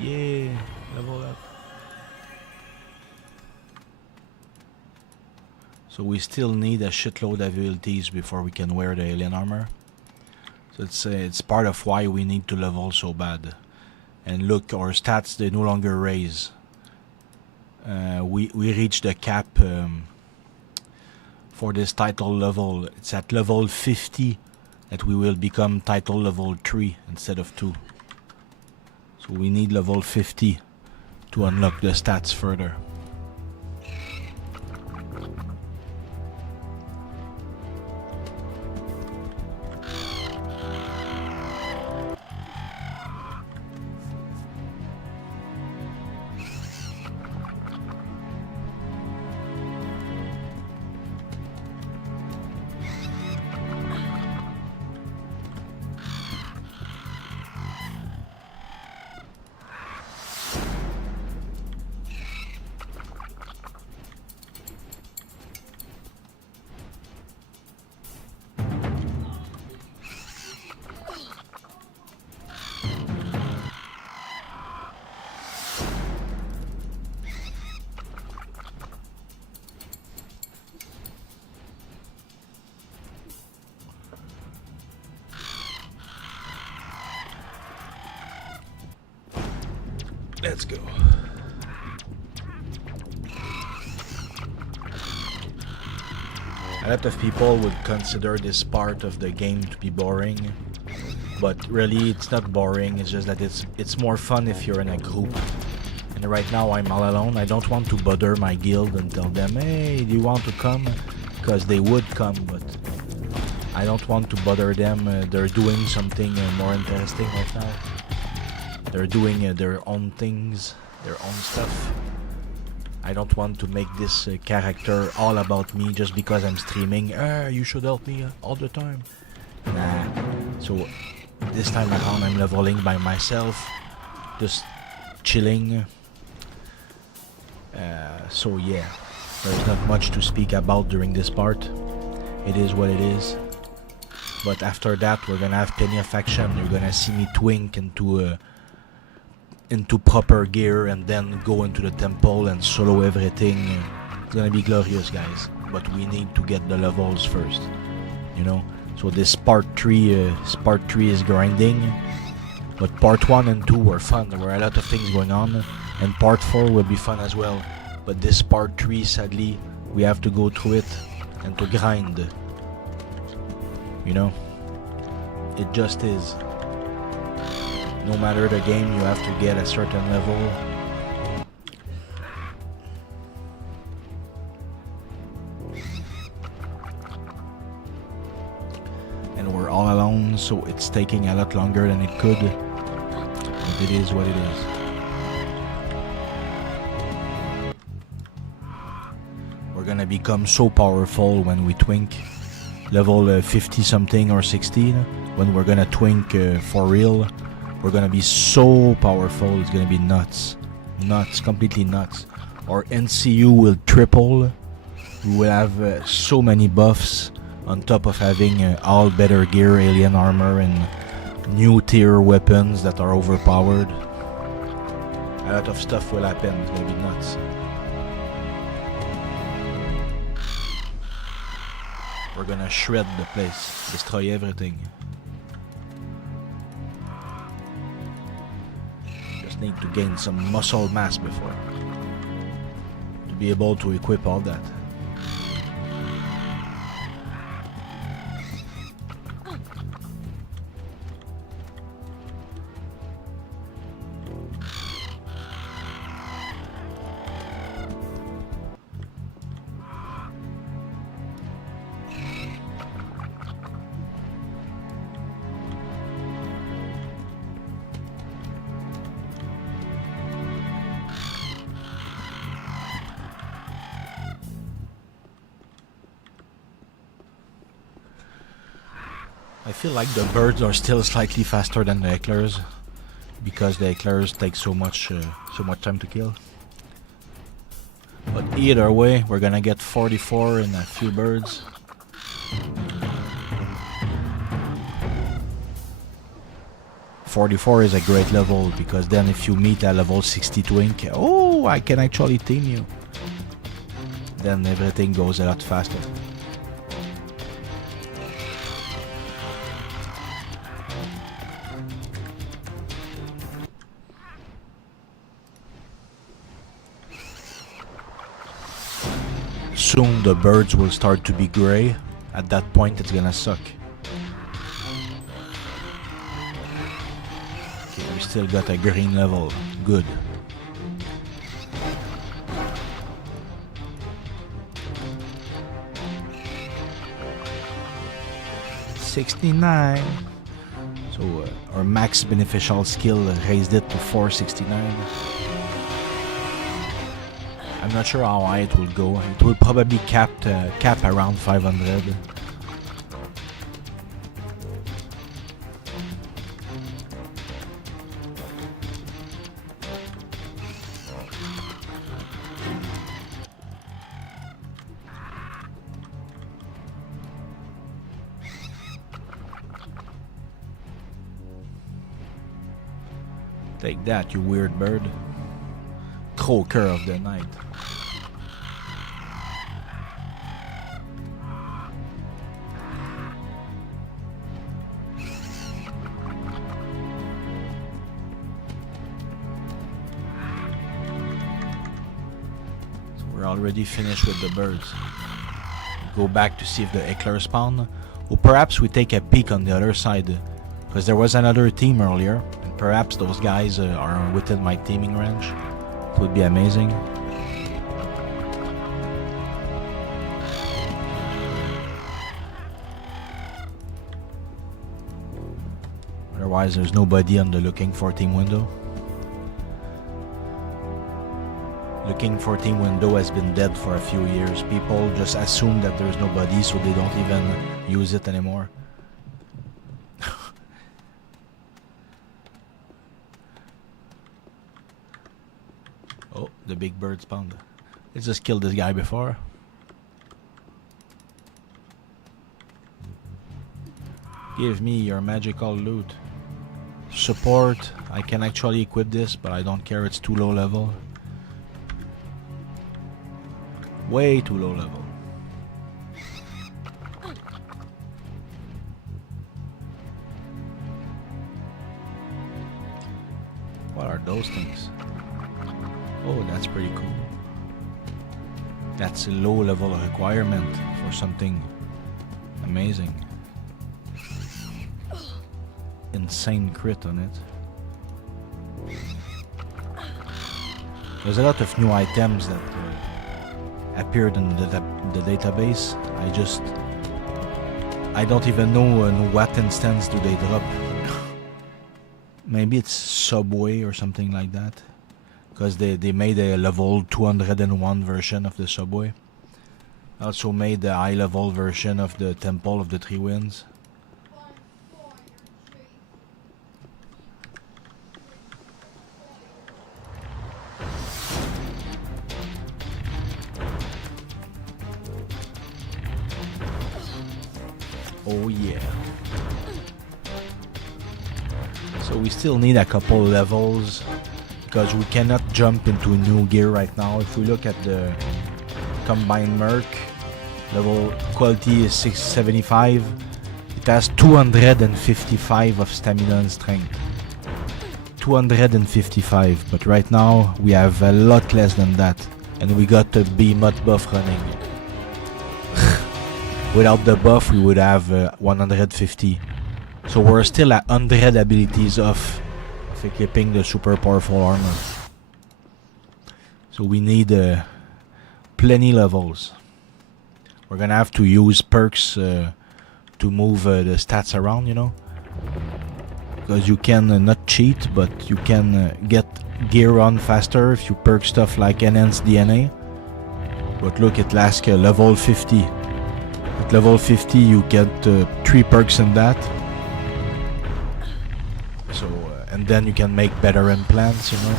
Yeah, level up. So we still need a shitload of abilities before we can wear the alien armor. So it's part of why we need to level so bad. And look, our stats, they no longer raise. We reached the cap for this title level. It's at level 50 that we will become title level 3 instead of 2. So we need level 50 to unlock the stats further. Let's go. A lot of people would consider this part of the game to be boring, but really it's not boring. It's just that it's more fun if you're in a group. And right now I'm all alone. I don't want to bother my guild and tell them, hey, do you want to come? Because they would come, but I don't want to bother them. They're doing something more interesting right now. They're doing their own things, their own stuff. I don't want to make this character all about me just because I'm streaming. You should help me all the time. Nah. So this time around I'm leveling by myself, just chilling. So yeah, there's not much to speak about during this part. It is what it is. But after that, we're gonna have plenty of action. You're gonna see me twink into proper gear and then go into the temple and solo everything. It's gonna be glorious, guys. But we need to get the levels first, you know. So this part 3 is grinding. But part 1 and 2 were fun. There were a lot of things going on, and part 4 will be fun as well. But this part 3, sadly, we have to go through it and to grind. You know, it just is. No matter the game, you have to get a certain level. And we're all alone, so it's taking a lot longer than it could. But it is what it is. We're gonna become so powerful when we twink. Level 50 something or 16. When we're gonna twink for real. We're gonna be so powerful, it's gonna be nuts. Nuts, completely nuts. Our NCU will triple. We will have so many buffs on top of having all better gear, alien armor, and new tier weapons that are overpowered. A lot of stuff will happen, it's gonna be nuts. We're gonna shred the place, destroy everything. Need to gain some muscle mass before to be able to equip all that. I feel like the birds are still slightly faster than the eclairs because the eclairs take so much time to kill. But either way, we're gonna get 44 in a few birds. .44 is a great level because then if you meet a level 60 twink, oh, I can actually team you. Then everything goes a lot faster. Soon the birds will start to be gray. At that point it's gonna suck. Okay, we still got a green level. Good. .69. So our max beneficial skill raised it to 469. I'm not sure how high it will go. It will probably cap around 500. Take that, you weird bird. Croaker of the night. We're already finished with the birds. Go back to see if the eclair spawn, or perhaps we take a peek on the other side, because there was another team earlier, and perhaps those guys are within my teaming range. It would be amazing. Otherwise, there's nobody on the looking for team window. Looking for team window has been dead for a few years. People just assume that there's nobody, so they don't even use it anymore. Oh, the big bird spawned. Let's just kill this guy before. Give me your magical loot. Support. I can actually equip this, but I don't care. It's too low level. Way too low level. What are those things? Oh, that's pretty cool. That's a low level requirement for something amazing. Insane crit on it. There's a lot of new items that appeared in the database. I don't even know in what instance do they drop. Maybe it's Subway or something like that, because they made a level 201 version of the Subway. Also made the high level version of the Temple of the Three Winds. Oh yeah. So we still need a couple levels because we cannot jump into new gear right now. If we look at the Combined Merc, level quality is 675. It has 255 of stamina and strength. 255, but right now we have a lot less than that. And we got the B-mod buff running. Without the buff we would have 150. So we're still at 100 abilities of equipping the super powerful armor. So we need plenty levels. We're gonna have to use perks to move the stats around, you know. Because you can not cheat, but you can get gear on faster if you perk stuff like Enhanced DNA. But look at Laska, level 50. At level 50 you get 3 perks in that. So, and then you can make better implants, you know.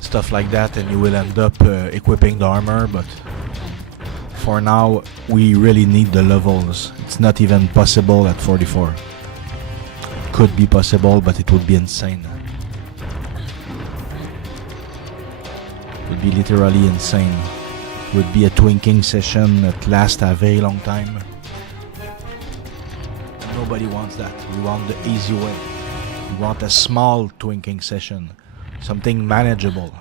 Stuff like that, and you will end up equipping the armor, but for now we really need the levels. It's not even possible at 44. Could be possible, but it would be insane. It would be literally insane. It would be a twinking session that lasts a very long time. Nobody wants that. We want the easy way. We want a small twinking session. Something manageable.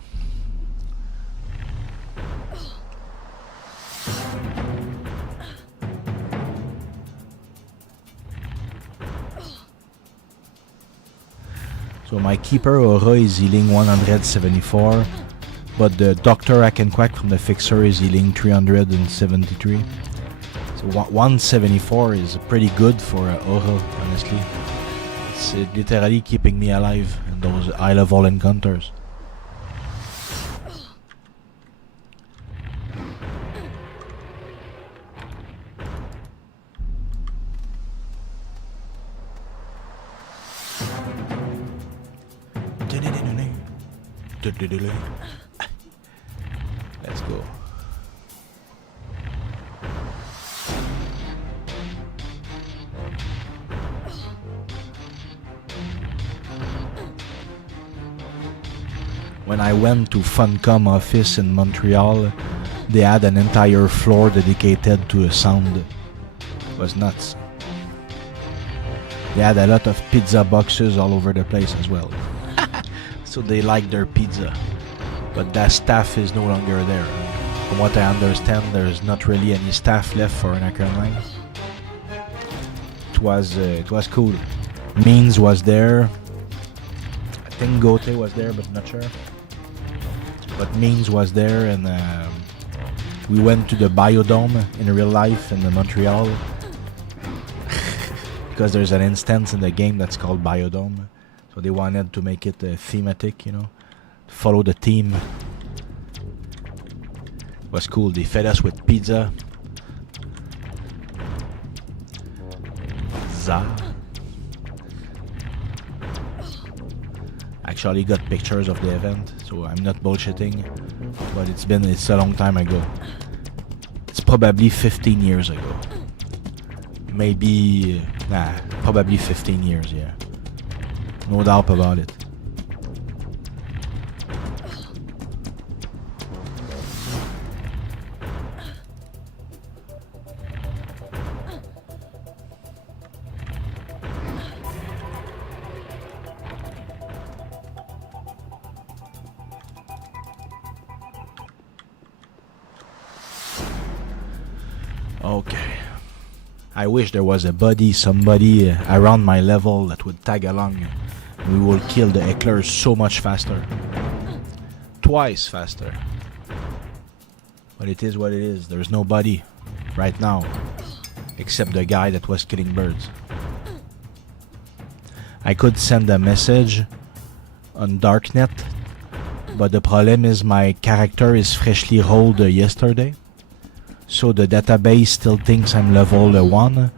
So my Keeper Aura is healing 174, but the Dr. Hack and Quack from the Fixer is healing 373. So 174 is pretty good for Aura, honestly. It's literally keeping me alive in those high level encounters. Let's go. When I went to Funcom office in Montreal, they had an entire floor dedicated to the sound. It was nuts. They had a lot of pizza boxes all over the place as well. So they like their pizza. But that staff is no longer there. From what I understand, there's not really any staff left for Anarchy Online. It was cool. Means was there. I think Gote was there, but not sure. But Means was there, and we went to the Biodome in real life in Montreal. Because there's an instance in the game that's called Biodome. So they wanted to make it thematic, you know. Follow the theme. It was cool. They fed us with pizza. actually got pictures of the event, so I'm not bullshitting. But it's a long time ago. It's probably 15 years ago. Maybe, probably 15 years, yeah. No doubt about it. Okay. I wish there was somebody around my level that would tag along. We will kill the hecklers so much faster. Twice faster. But it is what it is. There's nobody right now. Except the guy that was killing birds. I could send a message on Darknet. But the problem is my character is freshly rolled yesterday. So the database still thinks I'm level 1.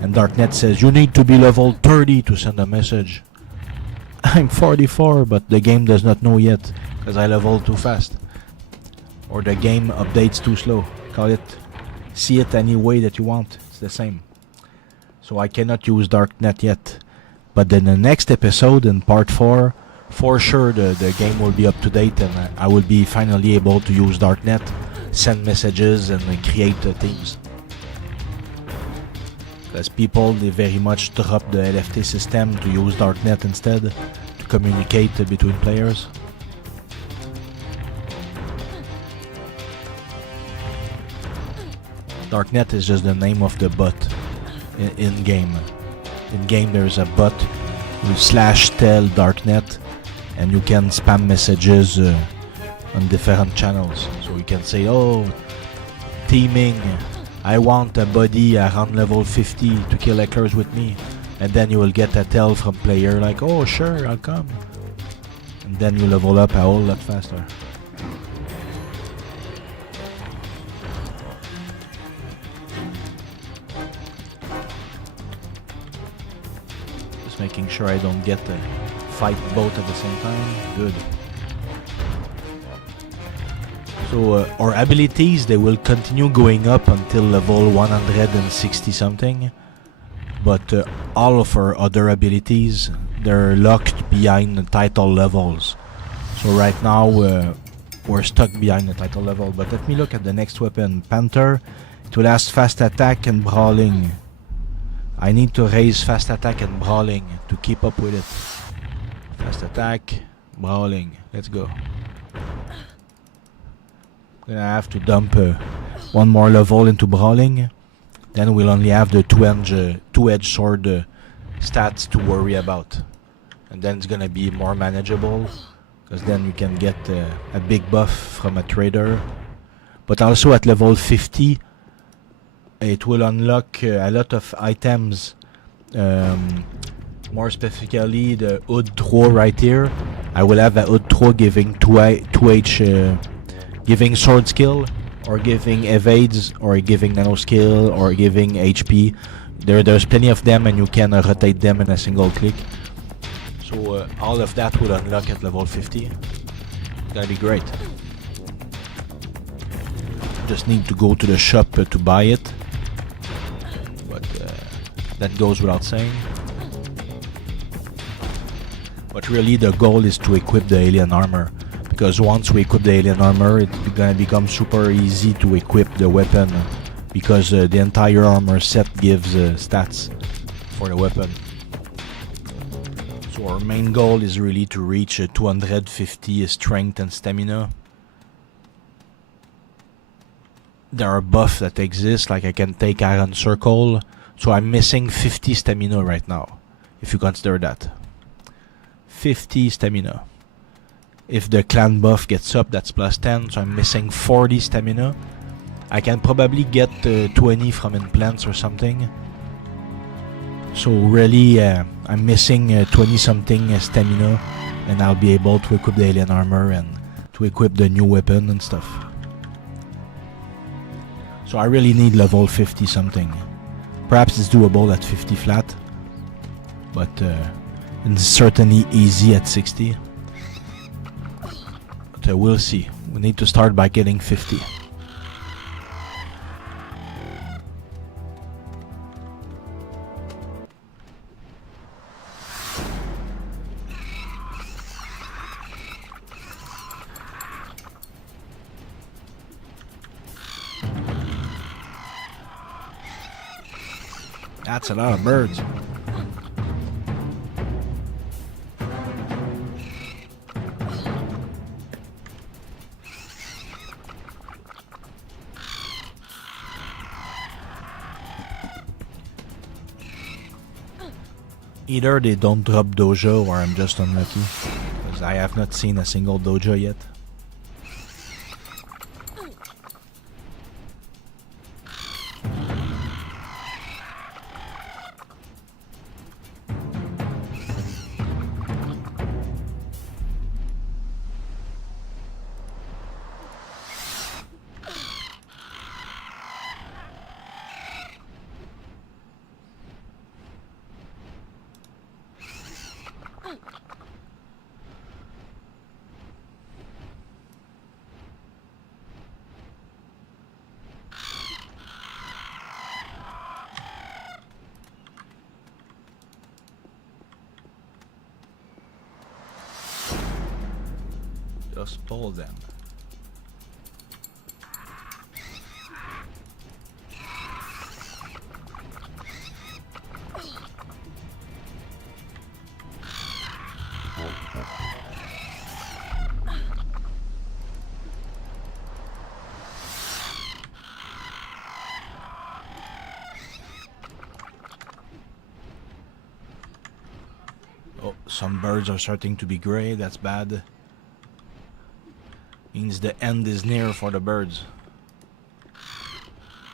And Darknet says you need to be level 30 to send a message. I'm 44, but the game does not know yet, because I leveled too fast. Or the game updates too slow. Call it, see it any way that you want, it's the same. So I cannot use Darknet yet. But in the next episode, in part 4, for sure the game will be up to date and I will be finally able to use Darknet, send messages and create teams. Because people, they very much drop the LFT system to use Darknet instead, to communicate between players. Darknet is just the name of the bot in game. In game there's a bot with /tell Darknet and you can spam messages on different channels. So you can say, oh, teaming, I want a buddy around level 50 to kill hecklers with me. And then you will get a tell from player like, oh sure, I'll come. And then you level up a whole lot faster. Just making sure I don't get to fight both at the same time. Good. So our abilities, they will continue going up until level 160 something. But all of our other abilities, they're locked behind the title levels. So right now we're stuck behind the title level. But let me look at the next weapon. Panther. It will last fast attack and brawling. I need to raise fast attack and brawling to keep up with it. Fast attack, brawling. Let's go. Gonna have to dump one more level into brawling. Then we'll only have the two-edged sword stats to worry about. And then it's gonna be more manageable. Because then you can get a big buff from a trader. But also at level 50, it will unlock a lot of items. More specifically, the Hood 3 right here. I will have a Hood 3 giving 2H... giving sword skill, or giving evades, or giving nano skill, or giving HP. There's plenty of them and you can rotate them in a single click. So all of that will unlock at level 50. That'll be great. Just need to go to the shop to buy it. But that goes without saying. But really the goal is to equip the alien armor. Because once we equip the alien armor, it's gonna become super easy to equip the weapon. Because the entire armor set gives stats for the weapon. So our main goal is really to reach 250 strength and stamina. There are buffs that exist, like I can take Iron Circle. So I'm missing 50 stamina right now, if you consider that. 50 stamina. If the clan buff gets up, that's plus 10, so I'm missing 40 stamina. I can probably get 20 from implants or something. So really, I'm missing 20 something stamina, and I'll be able to equip the alien armor and to equip the new weapon and stuff. So I really need level 50 something. Perhaps it's doable at 50 flat, but it's certainly easy at 60. but we'll see. We need to start by getting 50. That's a lot of birds. Either they don't drop dojo or I'm just unlucky, because I have not seen a single dojo yet. Just pull them. Oh, some birds are starting to be gray. That's bad. Means the end is near for the birds.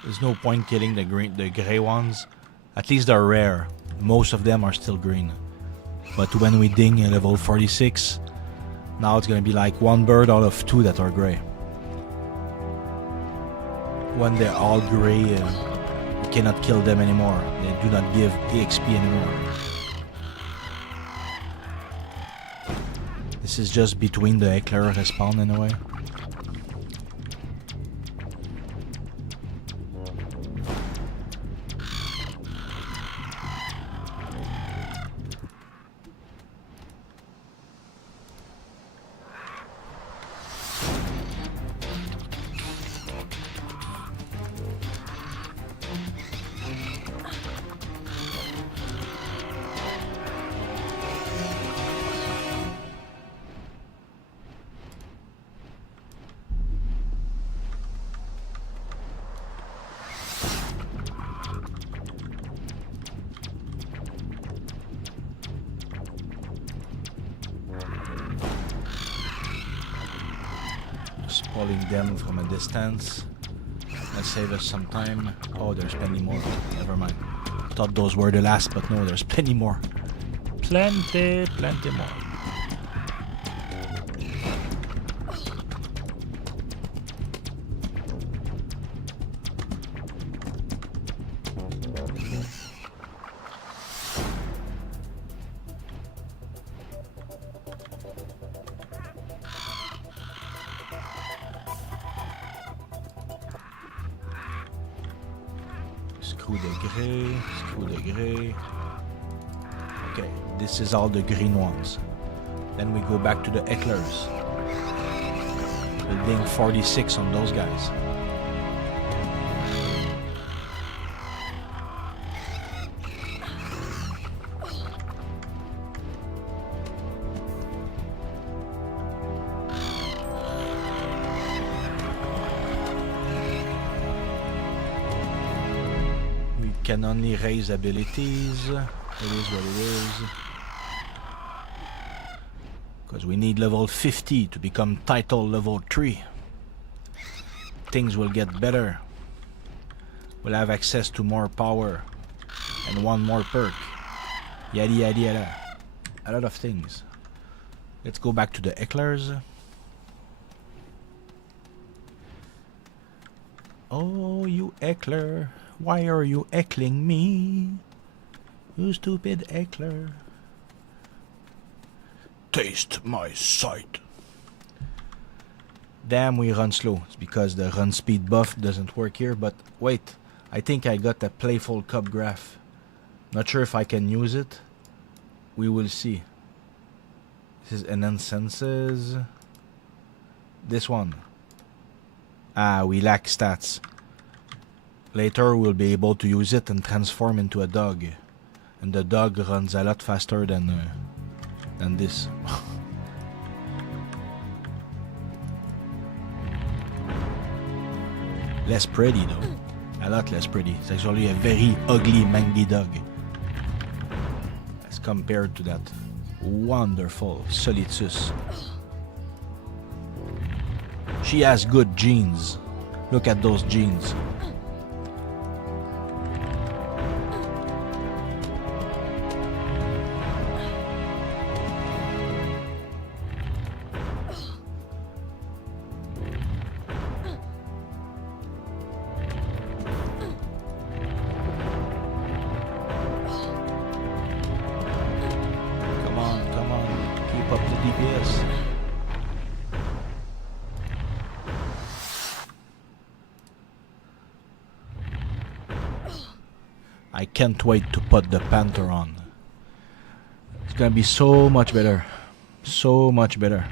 There's no point killing the gray ones. At least they're rare. Most of them are still green. But when we ding a level 46, now it's gonna be like one bird out of two that are gray. When they're all gray, you cannot kill them anymore. They do not give EXP anymore. This is just between the Heckler respawn in a way. Pulling them from a distance. Let's save us some time. Oh, there's plenty more. Never mind. Thought those were the last, but no, there's plenty more. Plenty more. Screw the gray. Okay, this is all the green ones. Then we go back to the Hecklers. Building 46 on those guys. Can only raise abilities. It is what it is. Because we need level 50 to become title level 3. Things will get better. We'll have access to more power. And one more perk. Yada yada yada. A lot of things. Let's go back to the Hecklers. Oh, you Heckler. Why are you heckling me? You stupid Heckler. Taste my sight. Damn, we run slow. It's because the run speed buff doesn't work here. But wait, I think I got a playful cup graph. Not sure if I can use it. We will see. This is enhance senses. This one. Ah, we lack stats. Later we'll be able to use it and transform into a dog. And the dog runs a lot faster than this. Less pretty though. A lot less pretty. It's actually a very ugly mangy dog. As compared to that wonderful Solitus. She has good genes. Look at those genes. I can't wait to put the Panther on. It's gonna be so much better. So much better.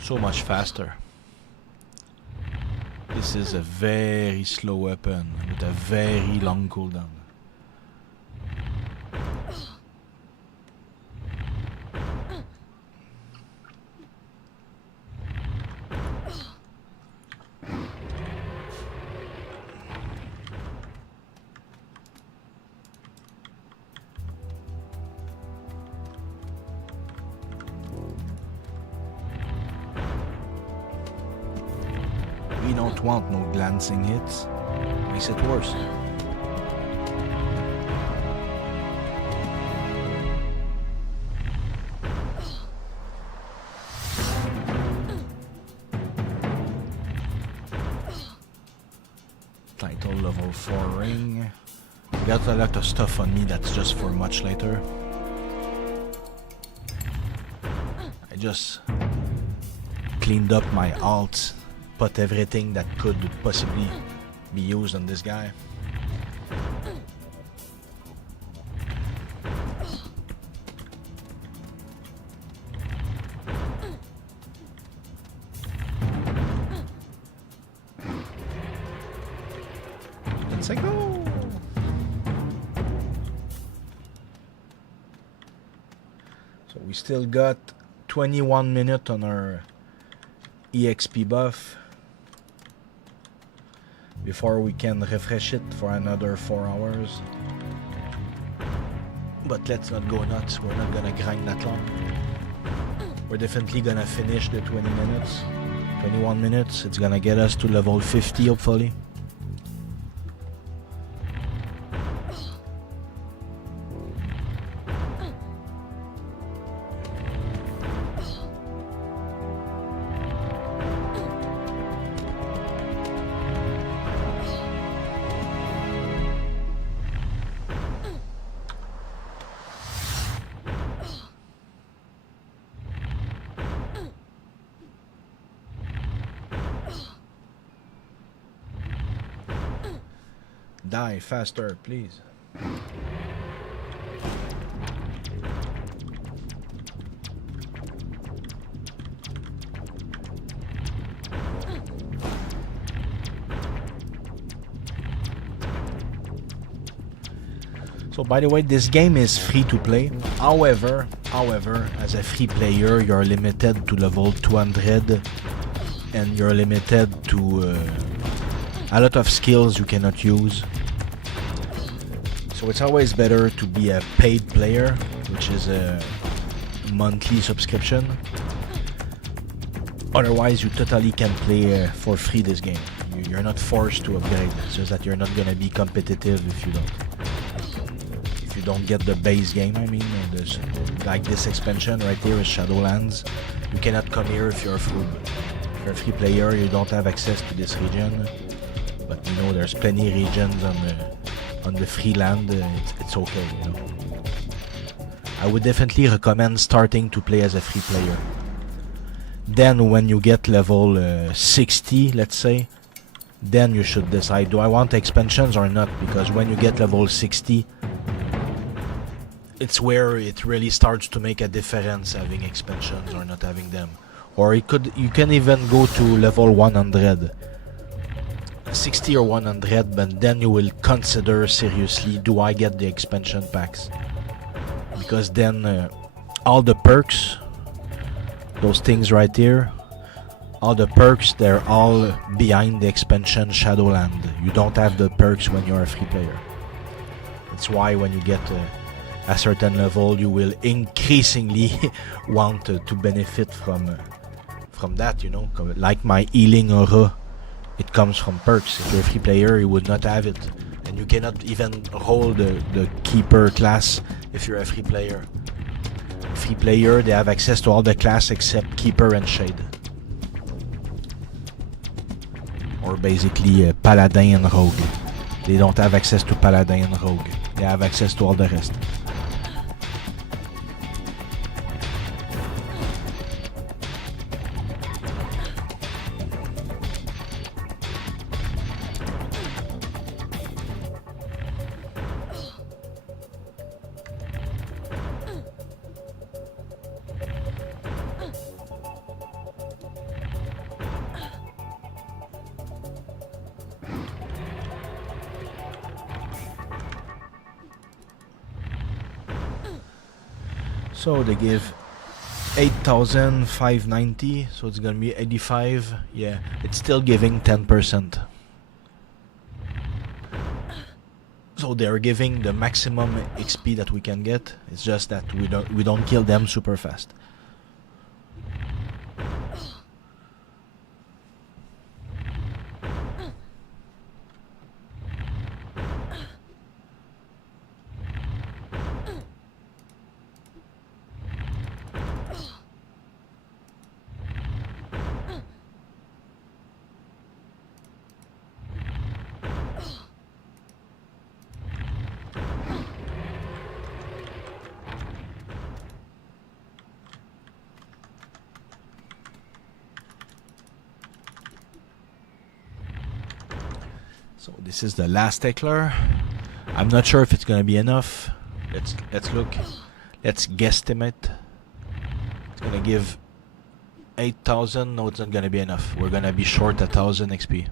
So much faster. This is a very slow weapon with a very long cooldown. We don't want no glancing hits. Makes it worse. Title level 4 ring. I got a lot of stuff on me that's just for much later. I just cleaned up my alts. Put everything that could possibly be used on this guy. Let's go. So we still got 21 minutes on our EXP buff before we can refresh it for another 4 hours. But let's not go nuts, we're not gonna grind that long. We're definitely gonna finish the 20 minutes. 21 minutes, it's gonna get us to level 50 hopefully. Die faster, please. So by the way, this game is free to play. However, as a free player, you're limited to level 200 and you're limited to a lot of skills you cannot use. So it's always better to be a paid player, which is a monthly subscription. Otherwise, you totally can play for free this game. You're not forced to upgrade. It's just that you're not gonna be competitive if you don't. If you don't get the base game, I mean, like this expansion right here is Shadowlands. You cannot come here if you're a free player. You don't have access to this region. But you know, there's plenty regions on the free land. It's okay, you know. I would definitely recommend starting to play as a free player. Then when you get level 60, let's say, then you should decide, do I want expansions or not? Because when you get level 60, it's where it really starts to make a difference having expansions or not having them. Or you can even go to level 100, 60 or 100, but then you will consider seriously, do I get the expansion packs? Because then all the perks, those things right here, all the perks, they're all behind the expansion Shadowland. You don't have the perks when you're a free player. That's why when you get a certain level, you will increasingly want to benefit from that, you know. Like my healing aura, it comes from perks. If you're a free player, you would not have it. And you cannot even hold the keeper class if you're a free player. Free player, they have access to all the class except keeper and shade. Or basically paladin and rogue. They don't have access to paladin and rogue. They have access to all the rest. So they give 8,590, so it's gonna be 85. Yeah, it's still giving 10%. So they're giving the maximum XP that we can get. It's just that we don't kill them super fast. So this is the last heckler. I'm not sure if it's gonna be enough. Let's look. Let's guesstimate. It's gonna give 8,000. No, it's not gonna be enough. We're gonna be short 1,000 XP.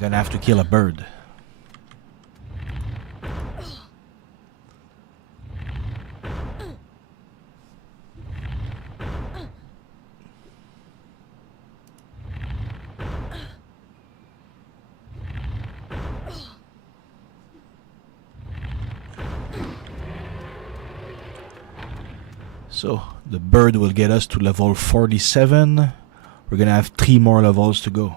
Gonna have to kill a bird. So the bird will get us to level 47. We're gonna have 3 more levels to go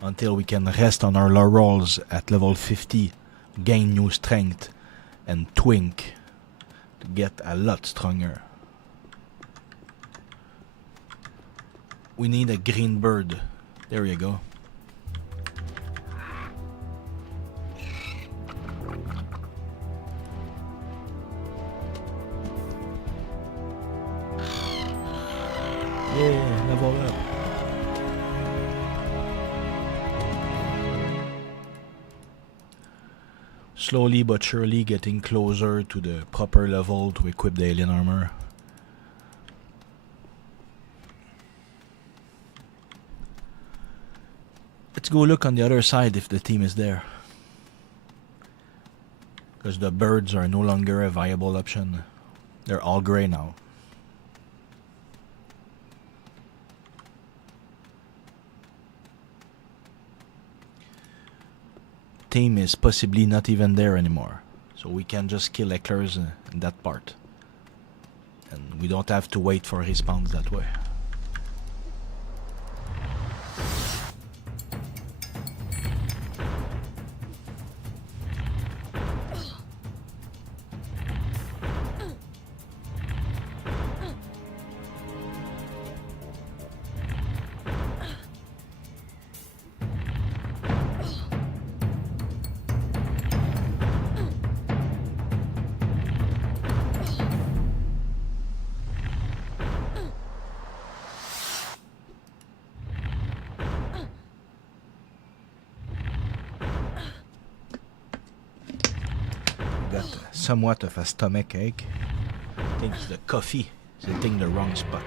until we can rest on our laurels at level 50, gain new strength, and twink to get a lot stronger. We need a green bird. There you go. Yeah, level up. Slowly but surely getting closer to the proper level to equip the alien armor. Let's go look on the other side if the team is there. Because the birds are no longer a viable option. They're all grey now. Team is possibly not even there anymore, so we can just kill hecklers in that part, and we don't have to wait for respawns that way. somewhat of a stomach ache. I think it's the coffee. It's hitting the wrong spot.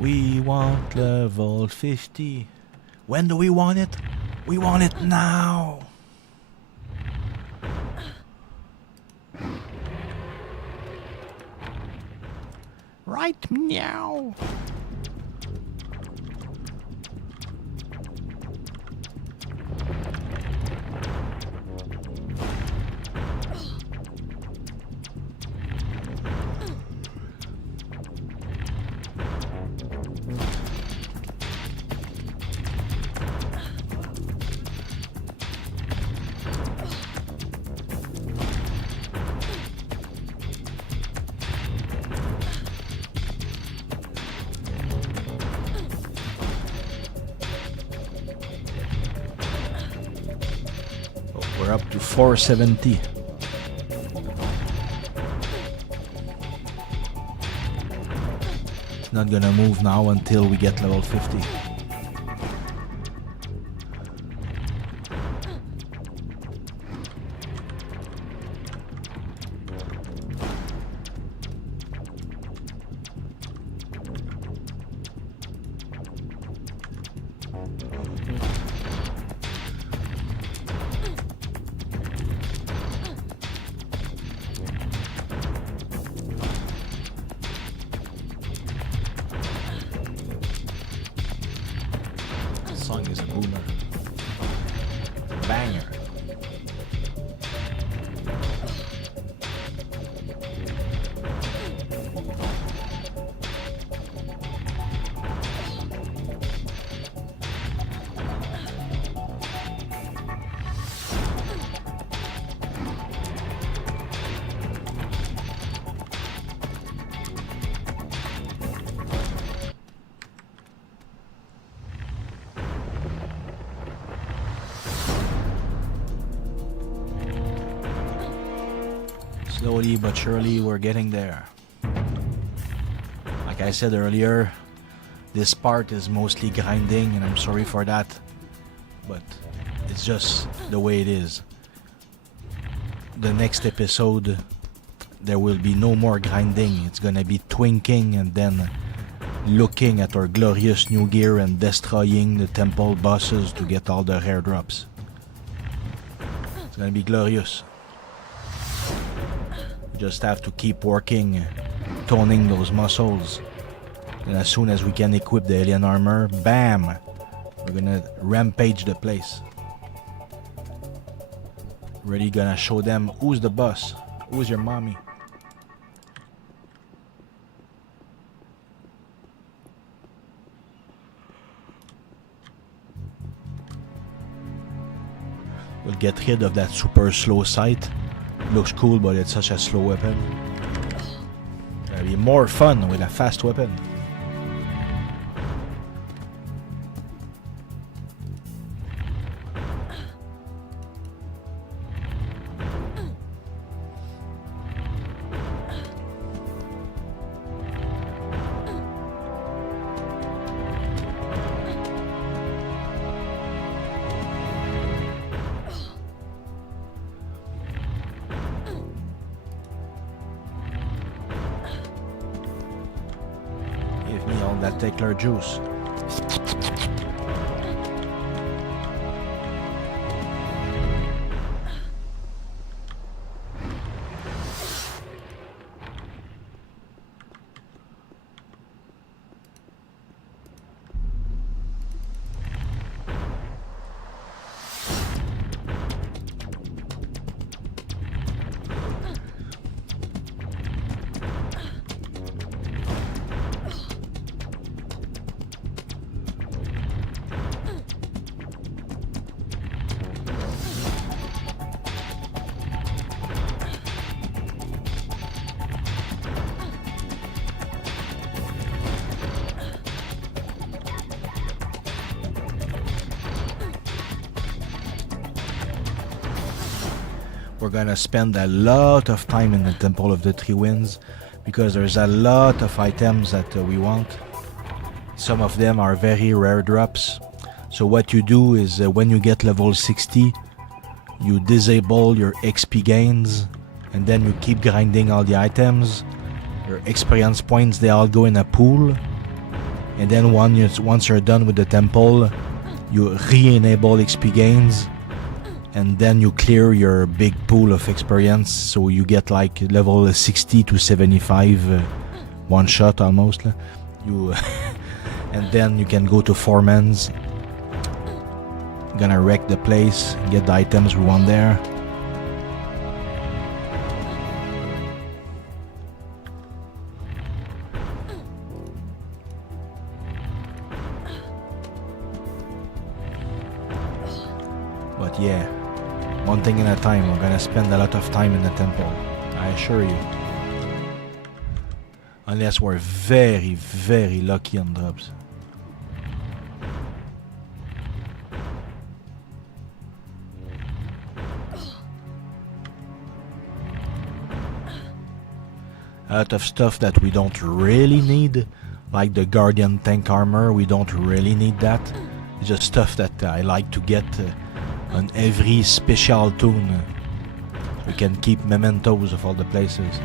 We want level 50. When do we want it? We want it now. Right meow. We're up to 470. It's not gonna move now until we get level 50. Song is a boomer. Banger. Slowly but surely we're getting there. Like I said earlier, this part is mostly grinding and I'm sorry for that, but it's just the way it is. The next episode there will be no more grinding. It's gonna be twinking and then looking at our glorious new gear and destroying the temple bosses to get all the rare drops. It's gonna be glorious. Just have to keep working, toning those muscles. And as soon as we can equip the alien armor, bam! We're gonna rampage the place. Really gonna show them who's the boss, who's your mommy. We'll get rid of that super slow sight. Looks cool, but it's such a slow weapon. It'll be more fun with a fast weapon. Give me all that tickler juice. we're gonna spend a lot of time in the Temple of the Three Winds because there's a lot of items that we want. Some of them are very rare drops. So what you do is when you get level 60, you disable your XP gains and then you keep grinding all the items. Your experience points, they all go in a pool. And then once you're done with the temple, you re-enable XP gains. And then you clear your big pool of experience. So you get like level 60 to 75 one shot almost. You and then you can go to Foreman's. Gonna wreck the place, get the items we want there. But yeah, one thing at a time. We're gonna spend a lot of time in the temple, I assure you. Unless we're very, very lucky on drops. A lot of stuff that we don't really need, like the Guardian tank armor, we don't really need that. It's just stuff that I like to get on every special tune. We can keep mementos of all the places.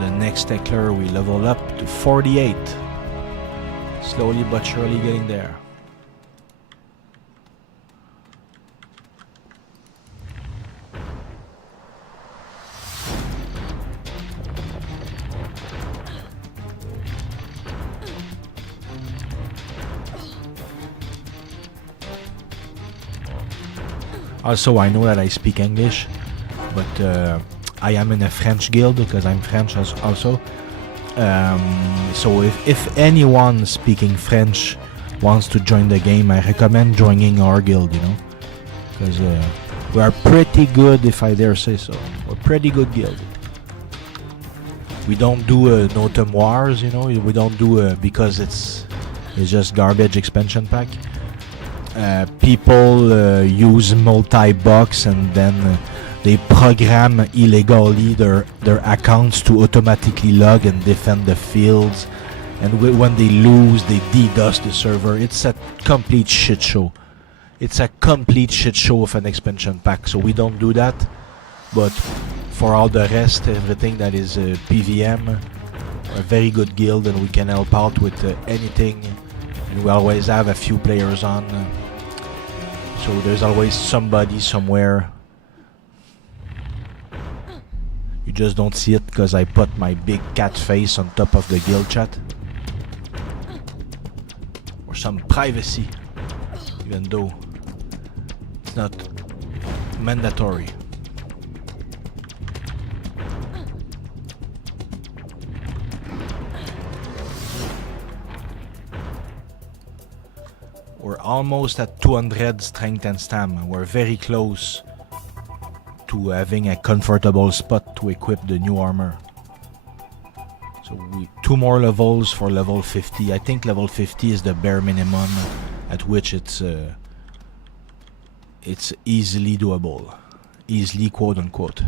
The next Heckler we level up to 48. Slowly but surely getting there. Also, I know that I speak English, but I am in a French guild because I'm French also. So if anyone speaking French wants to join the game, I recommend joining our guild, you know, because we are pretty good, if I dare say so. We're a pretty good guild. We don't do Notum Wars, you know. We don't do because it's just garbage expansion pack. People use multi-box and then they program illegally their accounts to automatically log and defend the fields, and when they lose they DDoS the server. It's a complete shit show. It's a complete shit show of an expansion pack, so we don't do that. But for all the rest, everything that is PVM, a very good guild and we can help out with anything, and we always have a few players on, so there's always somebody somewhere. You just don't see it because I put my big cat face on top of the guild chat. Or some privacy, even though it's not mandatory. We're almost at 200 strength and stamina. We're very close to having a comfortable spot to equip the new armor. So 2 more levels for level 50. I think level 50 is the bare minimum at which it's easily doable. Easily, quote unquote.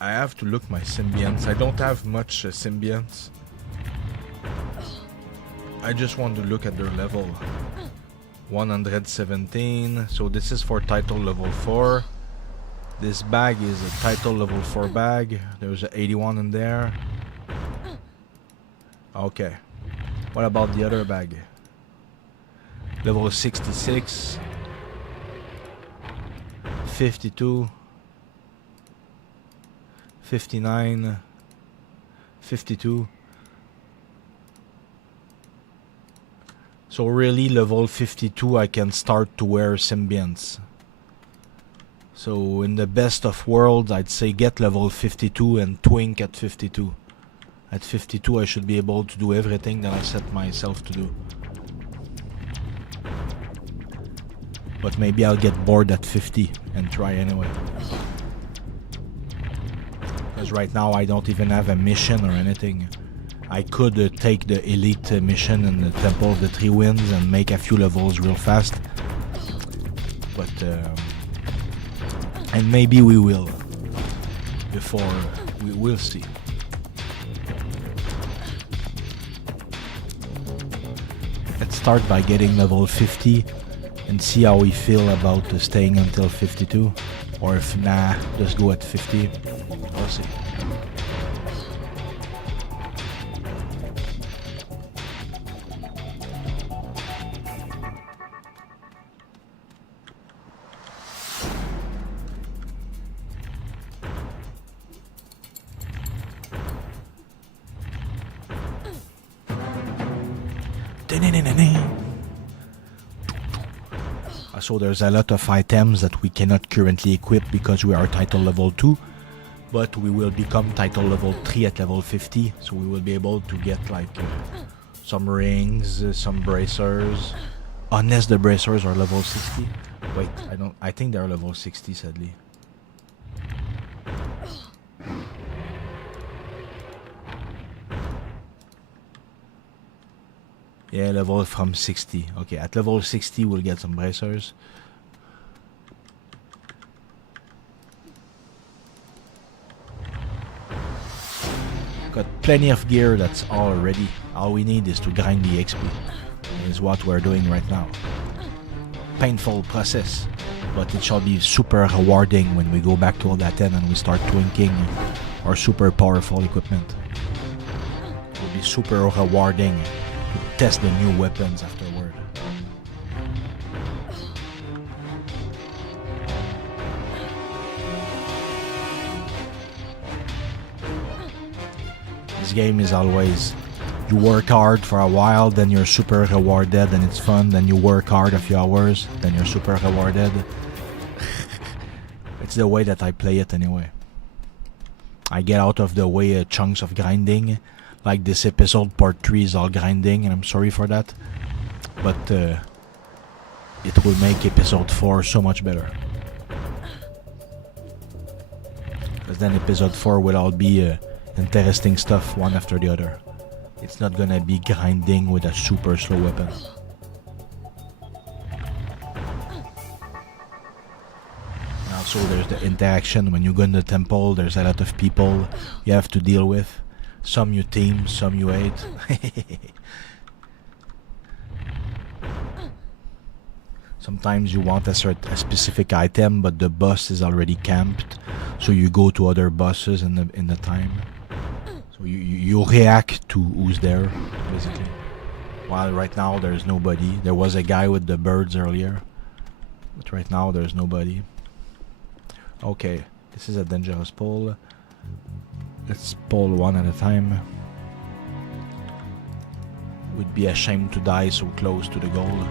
I have to look my symbionts. I don't have much symbionts. I just want to look at their level. 117. So this is for title level 4. This bag is a title level 4 bag. There's an 81 in there. Okay. What about the other bag? Level 66. 52. 59, 52. So really, level 52, I can start to wear symbionts. So in the best of worlds, I'd say get level 52 and twink at 52. At 52, I should be able to do everything that I set myself to do. But maybe I'll get bored at 50 and try anyway. Because right now I don't even have a mission or anything. I could take the elite mission in the Temple of the Three Winds and make a few levels real fast. But, and maybe we will. Before, we will see. Let's start by getting level 50 and see how we feel about staying until 52. Or if nah, just go at 50. We'll see. So there's a lot of items that we cannot currently equip because we are title level 2, but we will become title level 3 at level 50, so we will be able to get like some rings, some bracers, unless the bracers are level 60. Wait, I think they're level 60 sadly. Yeah, level from 60. Okay, at level 60 we'll get some bracers. Got plenty of gear that's all ready. All we need is to grind the XP. That is what we're doing right now. Painful process, but it shall be super rewarding when we go back to all that 10 and we start twinking our super powerful equipment. It will be super rewarding. Test the new weapons afterward. This game is always, you work hard for a while, then you're super rewarded and it's fun, then you work hard a few hours, then you're super rewarded. It's the way that I play it anyway. I get out of the way chunks of grinding. Like this episode, part 3 is all grinding, and I'm sorry for that. But it will make episode 4 so much better. Because then episode 4 will all be interesting stuff, one after the other. It's not gonna be grinding with a super slow weapon. And also there's the interaction. When you go in the temple, there's a lot of people you have to deal with. Some you team, some you hate. Sometimes you want a specific item, but the boss is already camped, so you go to other bosses in the time. So you react to who's there, basically. While right now there's nobody. There was a guy with the birds earlier, but right now there's nobody. Okay, this is a dangerous pull. Let's pull one at a time. Would be a shame to die so close to the goal.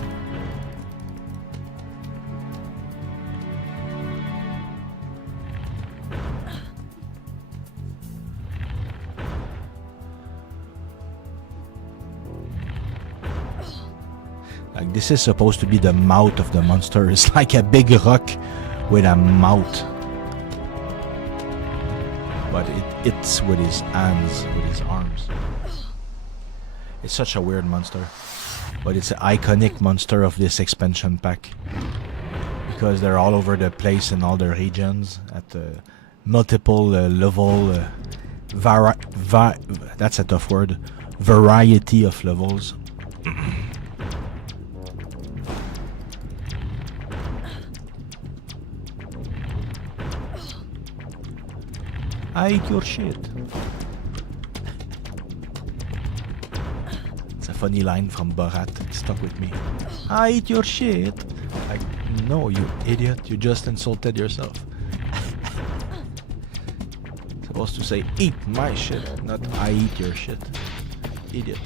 Like this is supposed to be the mouth of the monster. It's like a big rock with a mouth. But it's with his hands, with his arms. It's such a weird monster. But it's an iconic monster of this expansion pack. Because they're all over the place in all the regions at multiple level. That's a tough word. Variety of levels. I eat your shit. It's a funny line from Borat. It stuck with me. I eat your shit. Like, no, you idiot. You just insulted yourself. Supposed to say, eat my shit, not I eat your shit. Idiot.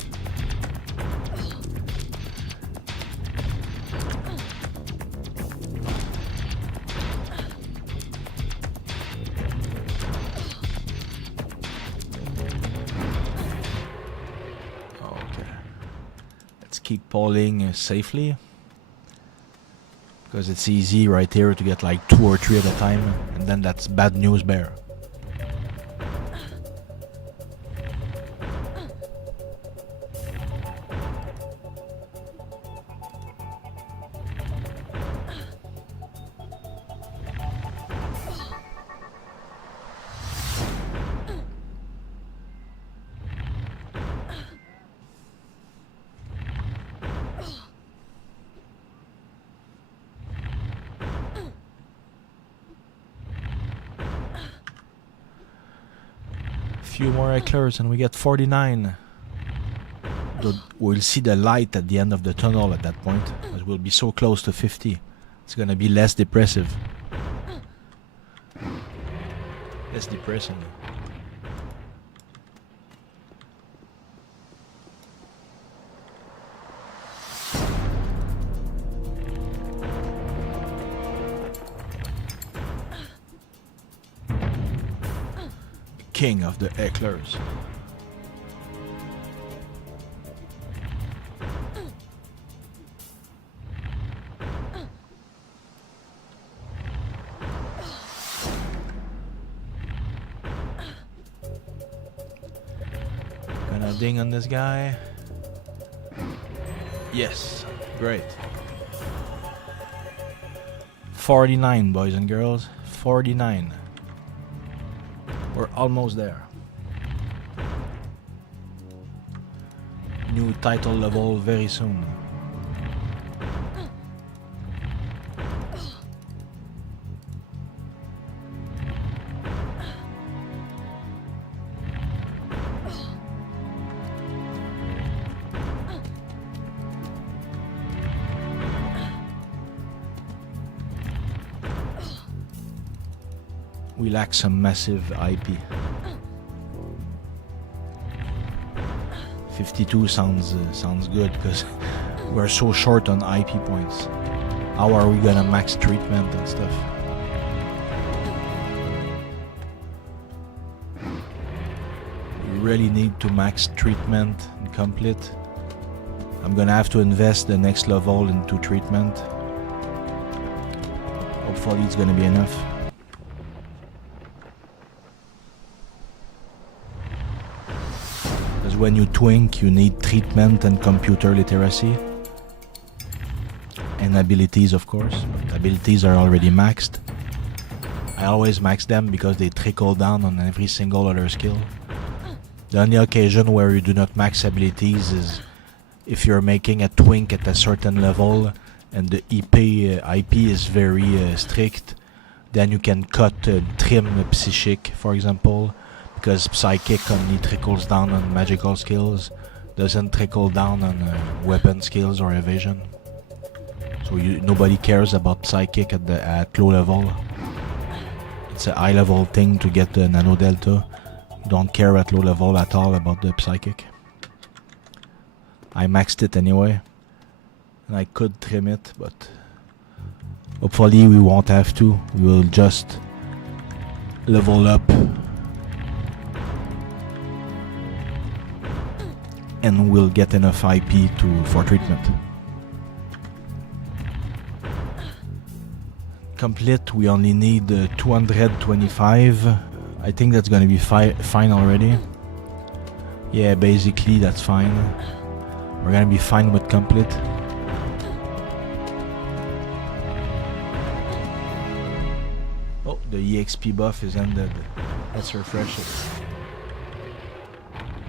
keep polling safely. Because it's easy right here to get like 2 or 3 at a time. And then that's bad news bear. Few more eclairs and we get 49. We'll see the light at the end of the tunnel at that point, as we'll be so close to 50. It's gonna be less depressive. Less depressing. King of the eclairs. Gonna ding on this guy. Yes, great. 49, boys and girls. 49. We're almost there. New title level very soon. We lack some massive IP. 52 sounds good because we're so short on IP points. How are we gonna max treatment and stuff? We really need to max treatment and complete. I'm gonna have to invest the next level into treatment. Hopefully it's gonna be enough. When you twink, you need treatment and computer literacy. And abilities, of course. But abilities are already maxed. I always max them because they trickle down on every single other skill. The only occasion where you do not max abilities is if you're making a twink at a certain level and the IP is very strict. Then you can cut and trim psychic, for example. Because psychic only trickles down on magical skills, doesn't trickle down on weapon skills or evasion. So nobody cares about psychic at low level. It's a high level thing to get the nano delta. You don't care at low level at all about the psychic. I maxed it anyway, and I could trim it, but hopefully we won't have to. We will just level up. And we'll get enough IP for treatment. Complete, we only need 225. I think that's gonna be fine already. Yeah, basically that's fine. We're gonna be fine with complete. Oh, the EXP buff is ended. Let's refresh it.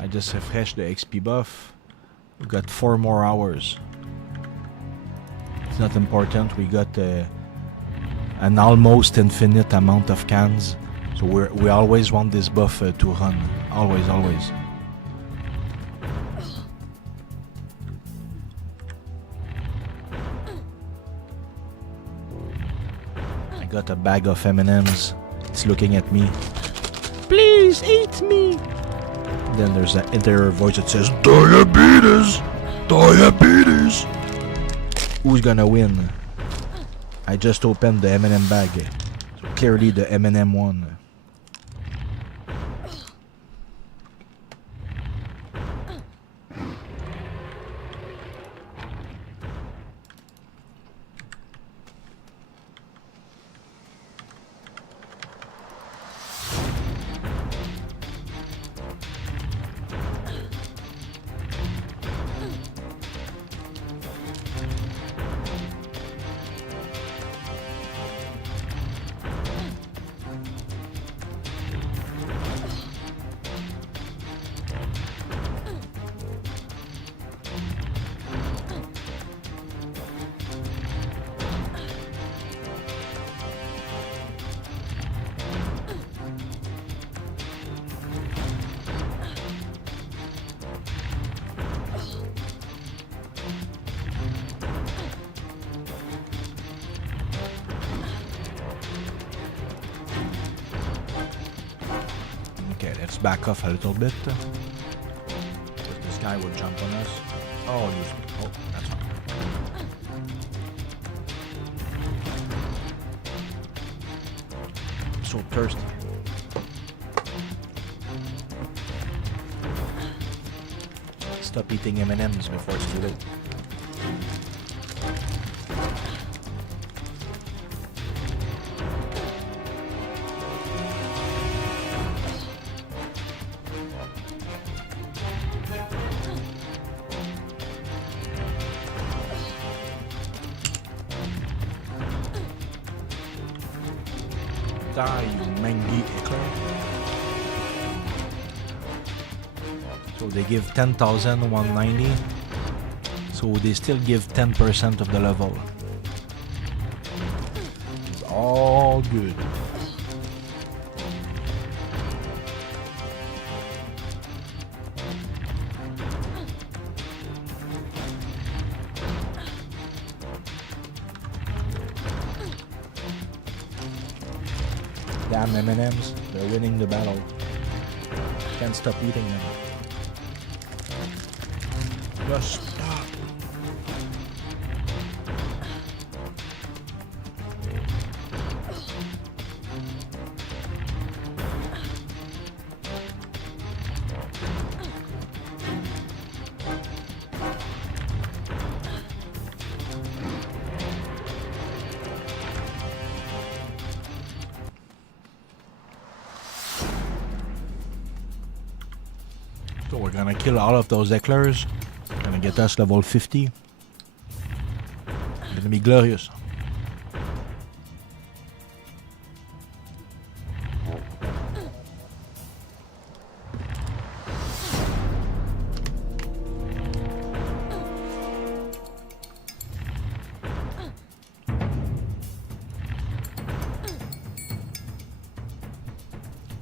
I just refreshed the XP buff. We got 4 more hours. It's not important. We got an almost infinite amount of cans. So we always want this buff to run. Always, always. I got a bag of M&Ms. It's looking at me. Please eat me! Then there's that interior voice that says, Diabetes! Diabetes! Who's gonna win? I just opened the M&M bag. So clearly the M&M won. Let's back off a little bit. This guy will jump on us. Oh, that's fine. I'm so thirsty. Stop eating M&Ms before it's too late. Die, you mangy eclair. So they give 10,190. So they still give 10% of the level. It's all good. Damn M&Ms, they're winning the battle. Can't stop eating them. Just stop. So we're gonna kill all of those eclairs. Gonna get us level 50. Gonna be glorious.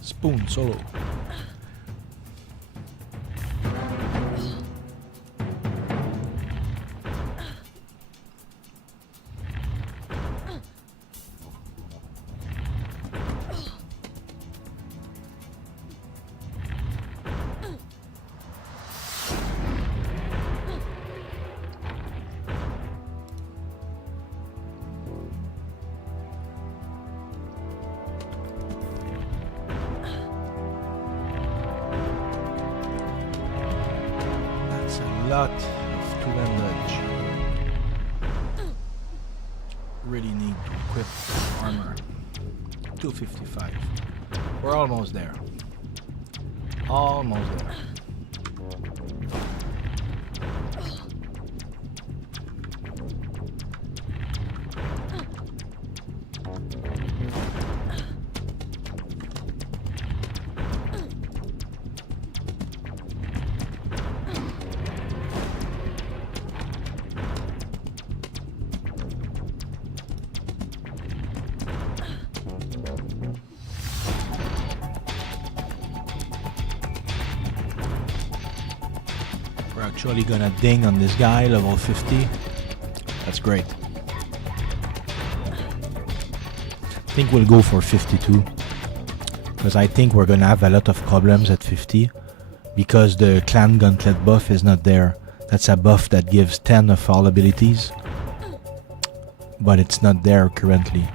Spoon solo. Lot of two-handed. Really need to equip armor. 255. We're almost there. Almost there. We're actually gonna ding on this guy, level 50. That's great. I think we'll go for 52. Because I think we're gonna have a lot of problems at 50. Because the clan gauntlet buff is not there. That's a buff that gives 10 of all abilities. But it's not there currently.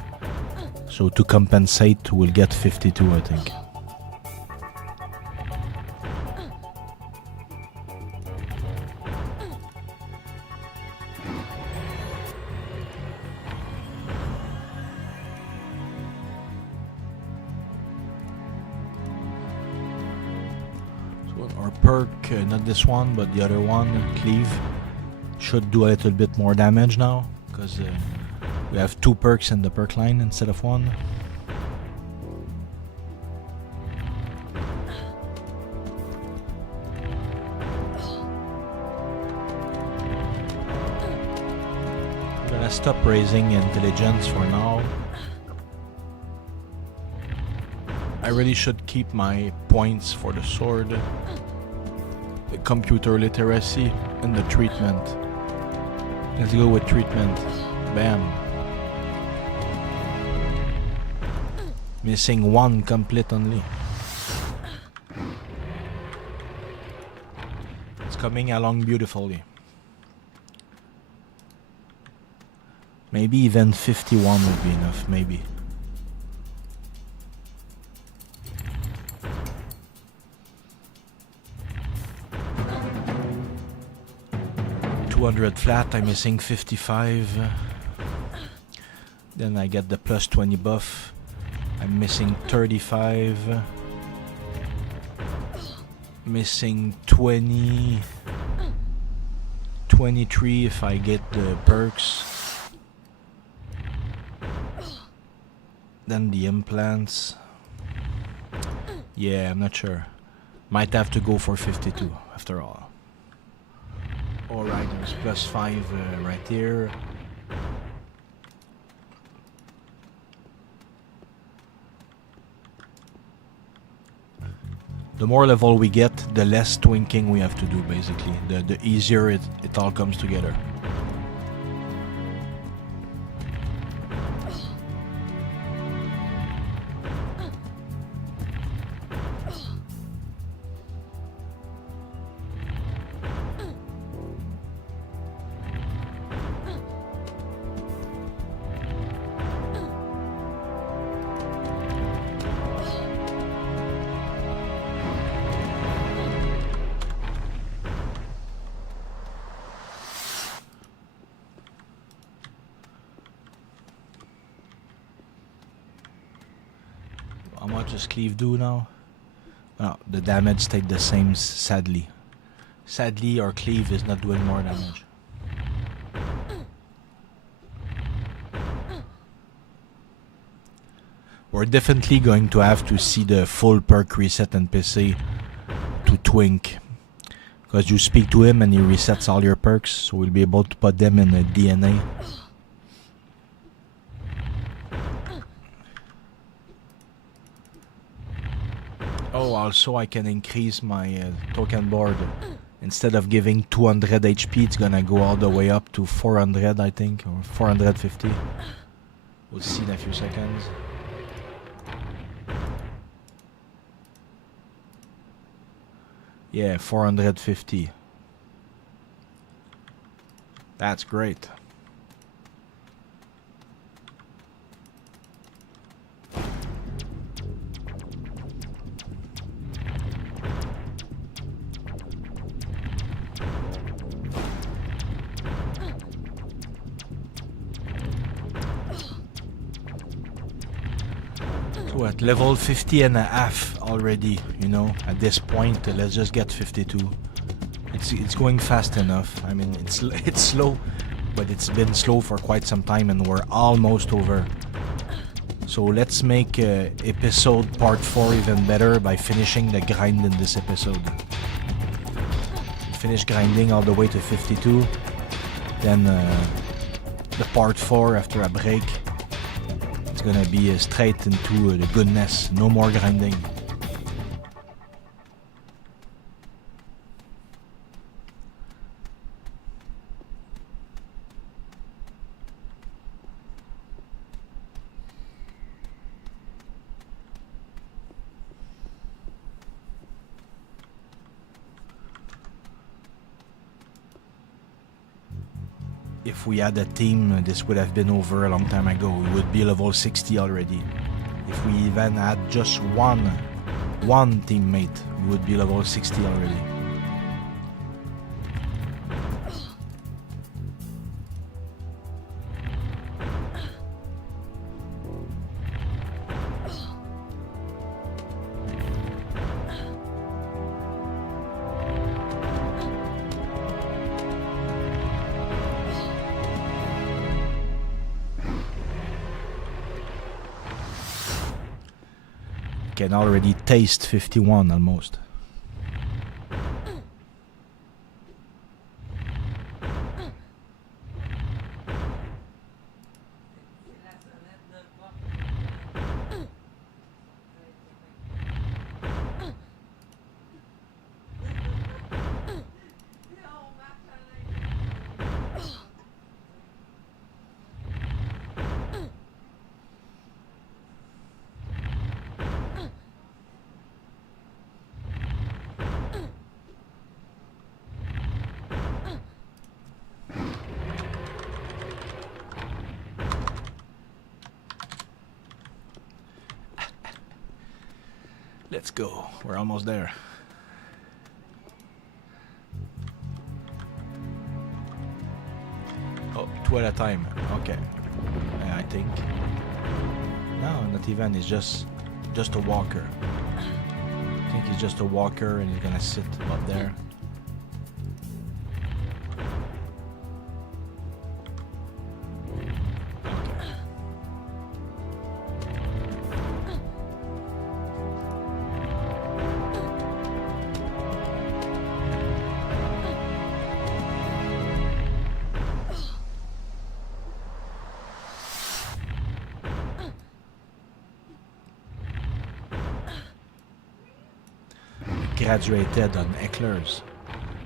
So to compensate, we'll get 52, I think. Our perk, not this one, but the other one, Cleave, should do a little bit more damage now, because we have 2 perks in the perk line instead of 1. I'm gonna stop raising intelligence for now. I really should keep my points for the sword, the computer literacy, and the treatment. Let's go with treatment. Bam. Missing 1 complete only. coming along beautifully. Maybe even 51 would be enough, maybe. $200 flat, I'm missing 55. Then I get the plus 20 buff. I'm missing 35. Missing 20. 23 if I get the perks. Then the implants. Yeah, I'm not sure. Might have to go for 52 after all. Alright, there's plus 5 right here. The more level we get, the less twinking we have to do, basically. The easier it all comes together. How much does cleave do now? Oh, the damage stayed the same, sadly. Sadly, our cleave is not doing more damage. We're definitely going to have to see the full perk reset NPC to twink. Because you speak to him and he resets all your perks, so we'll be able to put them in a DNA. Oh, also I can increase my token board. Instead of giving 200 HP, it's gonna go all the way up to 400, I think, or 450. We'll see in a few seconds. Yeah, 450. That's great. So at level 50 and a half already, you know, at this point, let's just get 52. It's going fast enough. I mean, it's slow, but it's been slow for quite some time and we're almost over. So let's make episode part 4 even better by finishing the grind in this episode. Finish grinding all the way to 52. Then the part 4 after a break. It's gonna be straight into the goodness. No more grinding. If we had a team, this would have been over a long time ago. We would be level 60 already. If we even had just one teammate, we would be level 60 already. Can already taste 51 almost. Let's go. We're almost there. Oh, two at a time. Okay. I think. No, not even. It's just a walker. I think he's just a walker and he's gonna sit up there. Graduated on hecklers.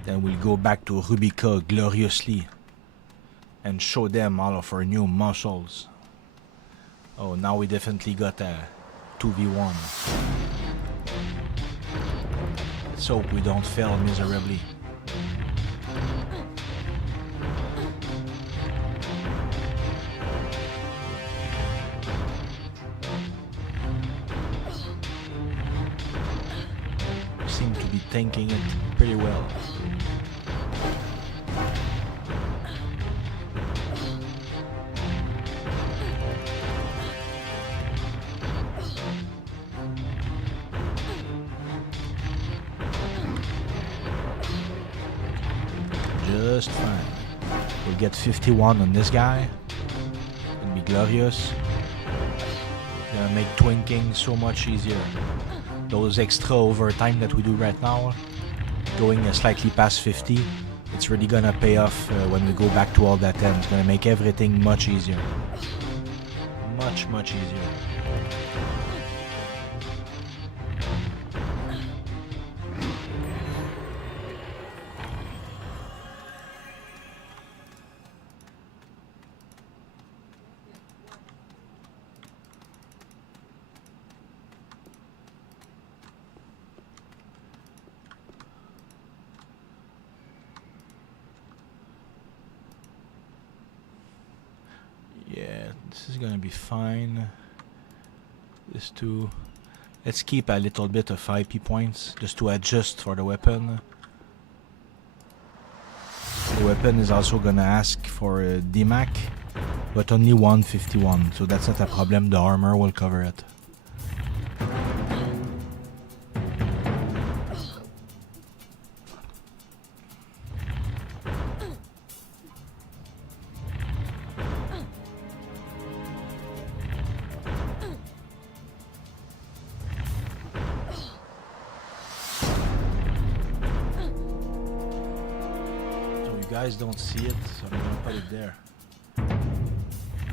Then we'll go back to Rubica gloriously and show them all of our new muscles. Oh, now we definitely got a 2v1. Let's hope we don't fail miserably. Seem to be thinking it pretty well. Just fine. We'll get 51 on this guy. It'll be glorious. Gonna make twinking so much easier. Those extra overtime that we do right now, going slightly past 50, it's really gonna pay off when we go back to all that end. It's gonna make everything much easier. Much easier. Yeah, this is gonna be fine. This too. Let's keep a little bit of IP points just to adjust for the weapon. The weapon is also gonna ask for a DMAC, but only 151, so that's not a problem. The armor will cover it. Guys don't see it, so I'm gonna put it there.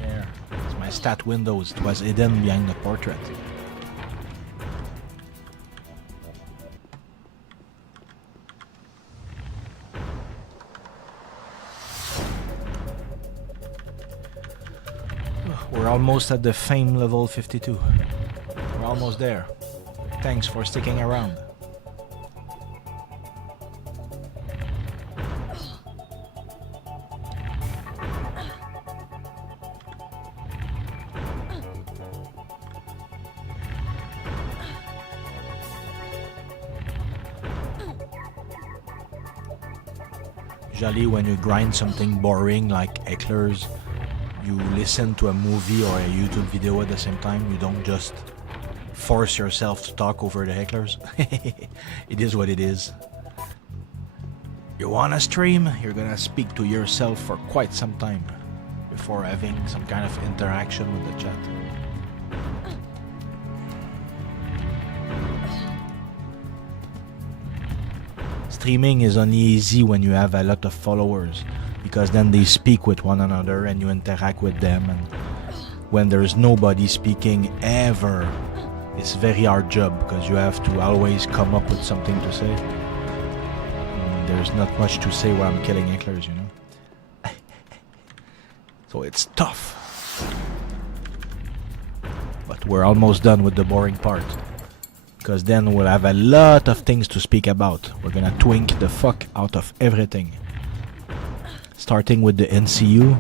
There. It's my stat windows. It was hidden behind the portrait. We're almost at the fame level 52. We're almost there. Thanks for sticking around. Usually when you grind something boring like hecklers, you listen to a movie or a YouTube video at the same time. You don't just force yourself to talk over the hecklers. It is what it is. You wanna stream? You're gonna speak to yourself for quite some time before having some kind of interaction with the chat. Streaming is only easy when you have a lot of followers, because then they speak with one another and you interact with them, and when there's nobody speaking ever, it's a very hard job because you have to always come up with something to say. And there's not much to say while I'm killing hecklers, you know. So it's tough. But we're almost done with the boring part, because then we'll have a lot of things to speak about. We're gonna twink the fuck out of everything. Starting with the NCU.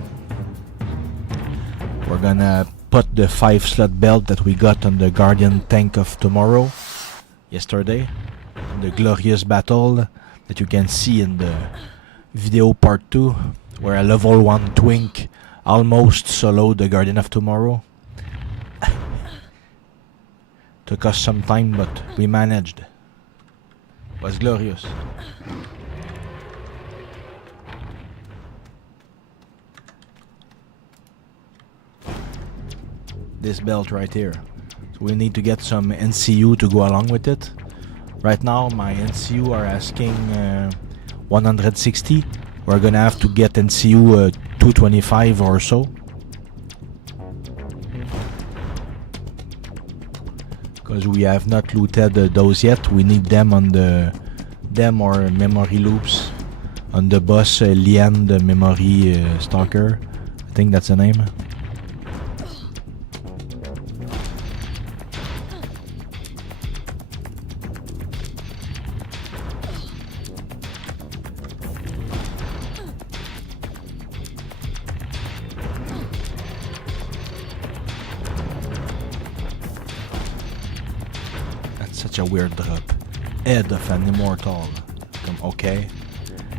We're gonna put the 5-slot belt that we got on the Guardian tank of tomorrow yesterday. The glorious battle that you can see in the video part 2, where a level 1 twink almost soloed the Guardian of Tomorrow. Took us some time, but we managed. It was glorious. This belt right here. So we need to get some NCU to go along with it. Right now my NCU are asking 160. We're gonna have to get NCU 225 or so. Because we have not looted those yet. We need them on them or memory loops on the boss Lian, the memory stalker. I think that's the name. Such a weird drop. Head of an immortal. Okay.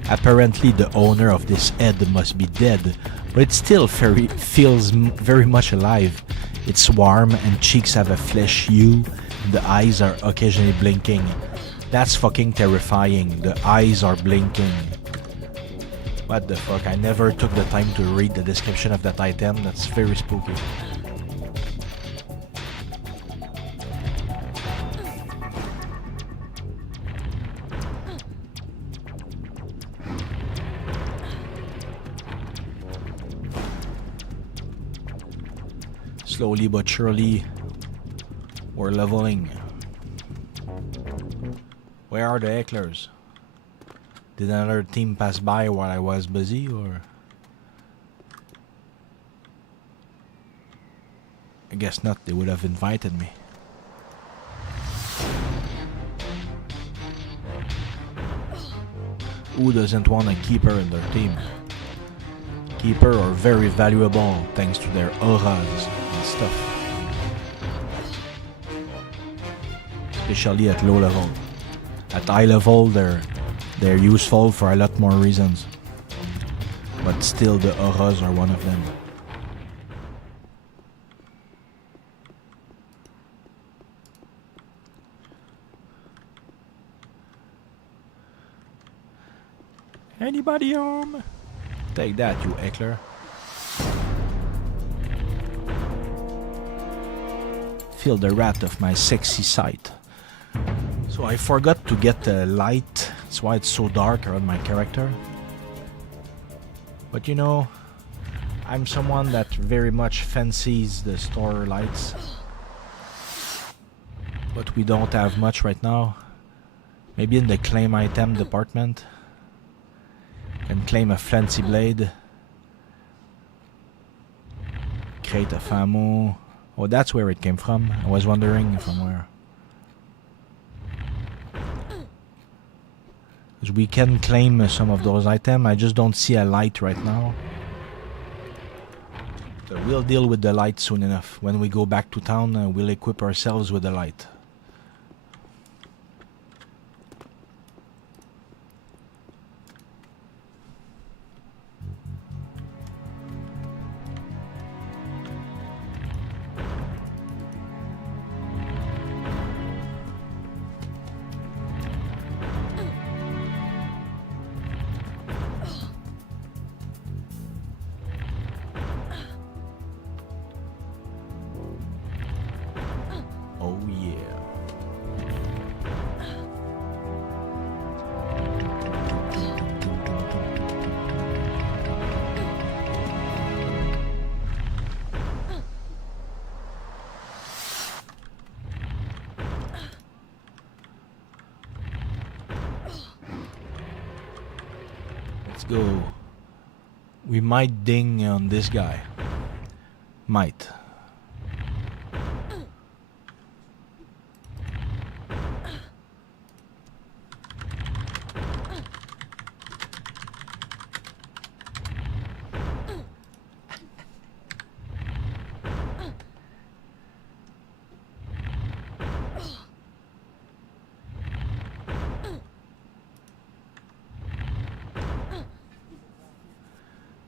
Apparently the owner of this head must be dead, but it still feels very much alive. It's warm and cheeks have a flesh hue. The eyes are occasionally blinking. That's fucking terrifying. The eyes are blinking. What the fuck? I never took the time to read the description of that item. That's very spooky. Slowly but surely, we're leveling. Where are the hecklers? Did another team pass by while I was busy, or? I guess not, they would have invited me. Who doesn't want a keeper in their team? Keeper are very valuable thanks to their auras and stuff. Especially at low level. At high level they're useful for a lot more reasons. But still the auras are one of them. Anybody home? Take that, you heckler. Feel the wrath of my sexy sight. So I forgot to get the light. That's why it's so dark around my character. But you know, I'm someone that very much fancies the store lights. But we don't have much right now. Maybe in the claim item department. Can claim a fancy blade. Crate of ammo. Oh, that's where it came from. I was wondering from where. We can claim some of those items. I just don't see a light right now. So we'll deal with the light soon enough. When we go back to town, we'll equip ourselves with the light. Oh yeah. Let's go. We might ding on this guy. Might.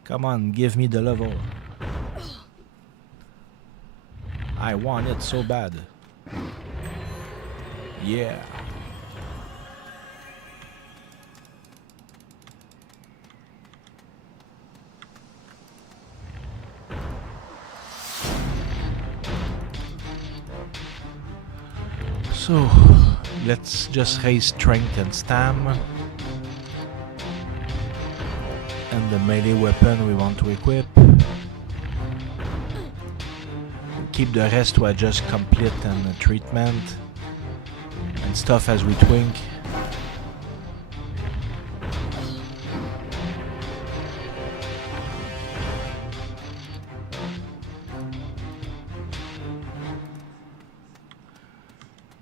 Come on, give me the level. I want it so bad. Yeah. So, let's just raise strength and stam. And the melee weapon we want to equip. Keep the rest to adjust complete and treatment. And stuff as we twink.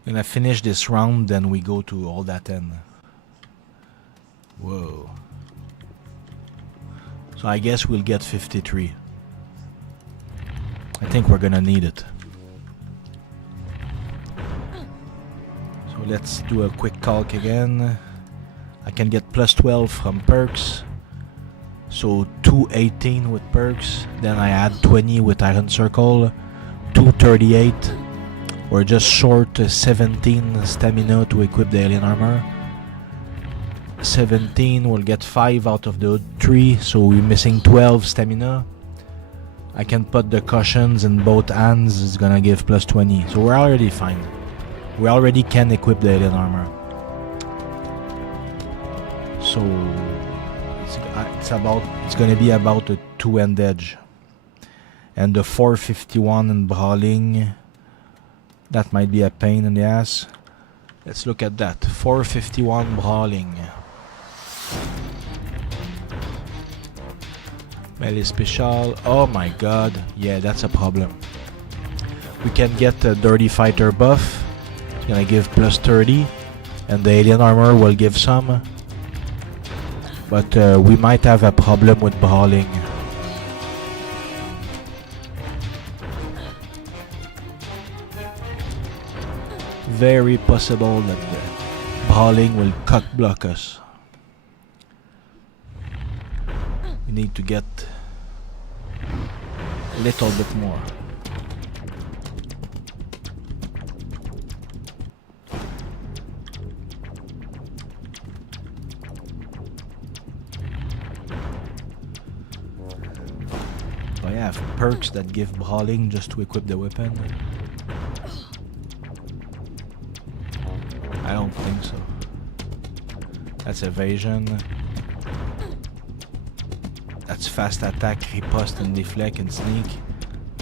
Gonna finish this round, then we go to all that end. Whoa. So I guess we'll get 53. I think we're gonna need it. So let's do a quick calc again. I can get plus 12 from perks. So 218 with perks. Then I add 20 with Iron Circle. 238. We're just short 17 stamina to equip the alien armor. 17, we'll get 5 out of the 3, so we're missing 12 stamina. I can put the cushions in both hands, it's gonna give plus 20, so we're already fine. We already can equip the alien armor. So it's gonna be about a 2-end edge. And the 451 in brawling, that might be a pain in the ass. Let's look at that. 451 brawling. Melee special. Oh my god. Yeah, that's a problem. We can get a Dirty Fighter buff. It's gonna give plus 30. And the alien armor will give some. But we might have a problem with brawling. Very possible that the brawling will cock block us. We need to get a little bit more. Do I have perks that give brawling just to equip the weapon? I don't think so. That's evasion. That's fast attack, riposte and deflect and sneak.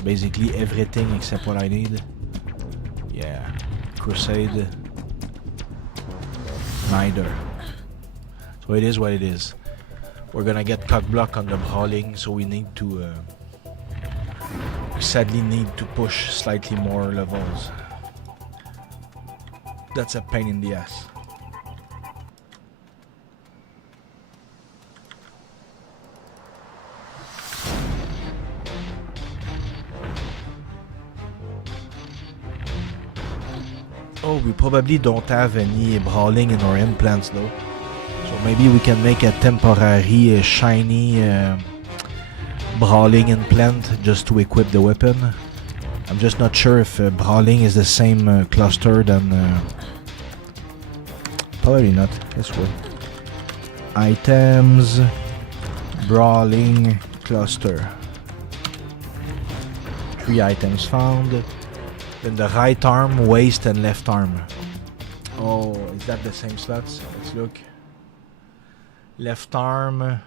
Basically everything except what I need. Yeah. Crusade. Neither. So it is what it is. We're gonna get cock block on the brawling, so we need to we sadly need to push slightly more levels. That's a pain in the ass. Oh, we probably don't have any brawling in our implants though. So maybe we can make a temporary shiny brawling implant just to equip the weapon. I'm just not sure if brawling is the same cluster than... probably not. Let's go. Items, brawling cluster. 3 items found. Then the right arm, waist and left arm. Oh, is that the same slots? Let's look. Left arm,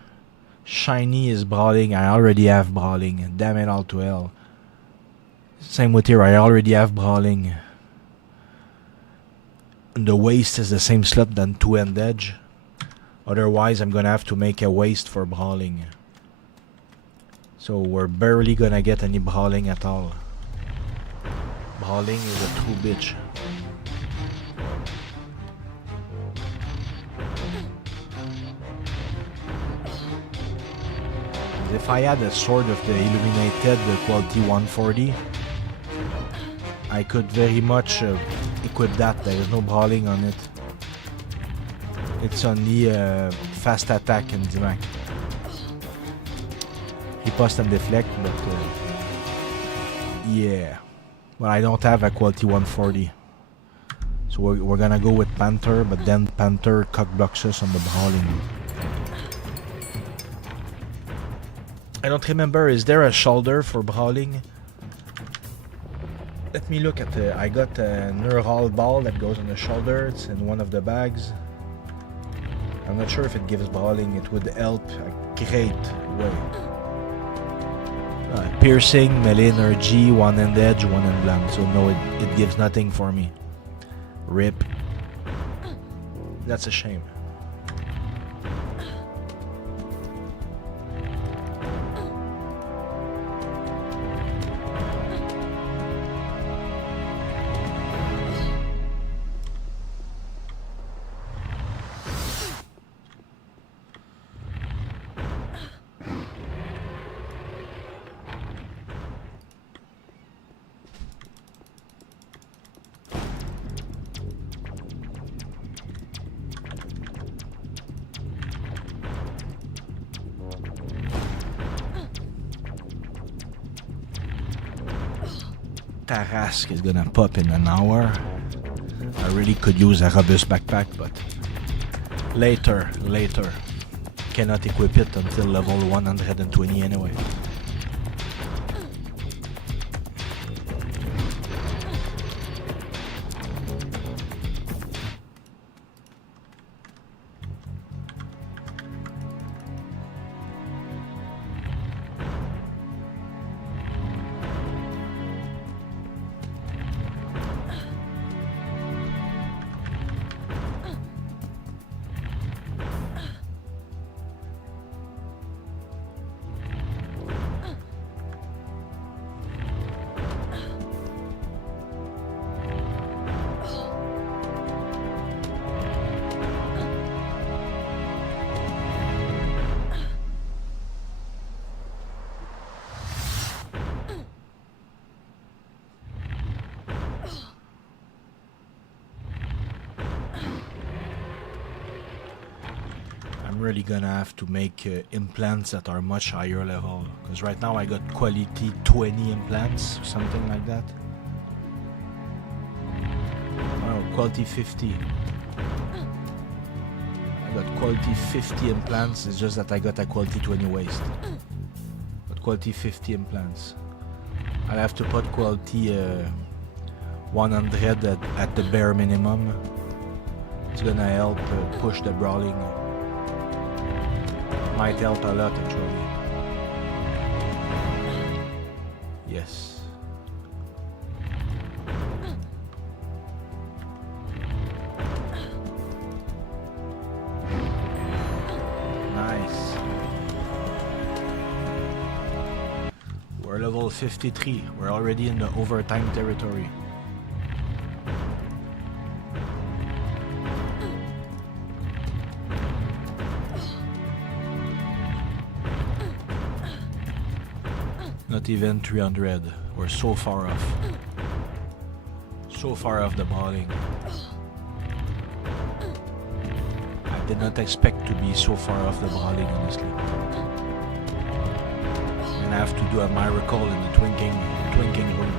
shiny is brawling. I already have brawling. Damn it all to hell. Same with here, I already have brawling. And the waist is the same slot than 2-end edge. Otherwise, I'm gonna have to make a waist for brawling. So we're barely gonna get any brawling at all. Brawling is a true bitch. If I had a sword of the illuminated, the quality 140, I could very much equip that. There is no brawling on it. It's only fast attack and DMAC. Riposte and deflect, but yeah. But I don't have a quality 140. So we're gonna go with Panther, but then Panther cockblocks us on the brawling. I don't remember, is there a shoulder for brawling? Let me look at the... I got a neural ball that goes on the shoulder. It's in one of the bags. I'm not sure if it gives brawling. It would help a great way. Piercing, melee energy, one hand edge, one hand blank. So no, it gives nothing for me. Rip. That's a shame. Tarrasque is gonna pop in an hour. I really could use a robust backpack, but later. Cannot equip it until level 120 anyway. Really gonna have to make implants that are much higher level, because right now I got quality 20 implants, something like that. Oh, quality 50. I got quality 50 implants, it's just that I got a quality 20 waist. But quality 50 implants. I'll have to put quality 100 at the bare minimum. It's gonna help push the brawling. Might help a lot actually. Yes. Nice. We're level 53. We're already in the overtime territory. Not even 300. We're so far off. So far off the bowling. I did not expect to be so far off the bowling, honestly. And I have to do a miracle in the twinking room.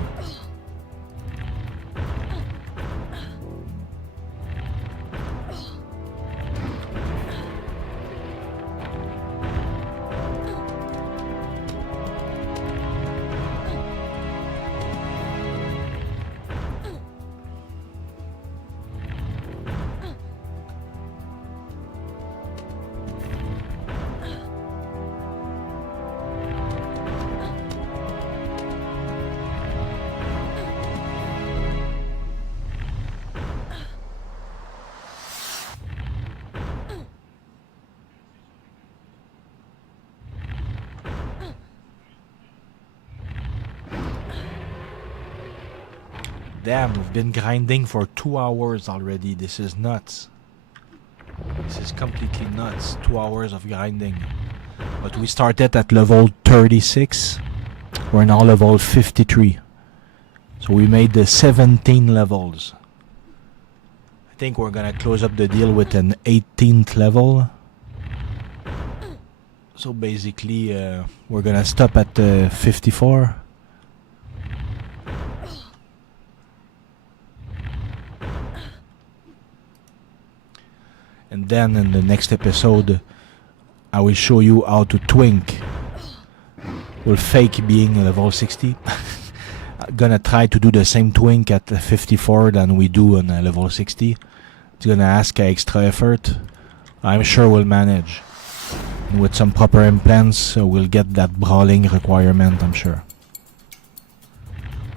Damn, we've been grinding for 2 hours already. This is nuts. This is completely nuts. 2 hours of grinding. But we started at level 36. We're now level 53. So we made the 17 levels. I think we're gonna close up the deal with an 18th level. So basically, we're gonna stop at 54. And then in the next episode, I will show you how to twink. We'll fake being level 60. I'm gonna try to do the same twink at 54 than we do on level 60. It's gonna ask extra effort. I'm sure we'll manage. And with some proper implants, we'll get that brawling requirement, I'm sure.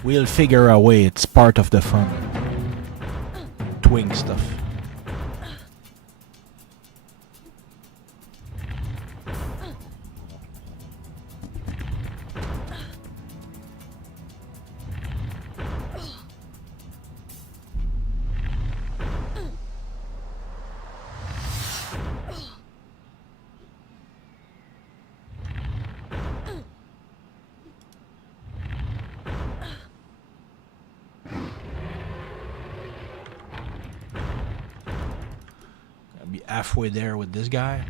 We'll figure a way, it's part of the fun. Twink stuff. Be halfway there with this guy.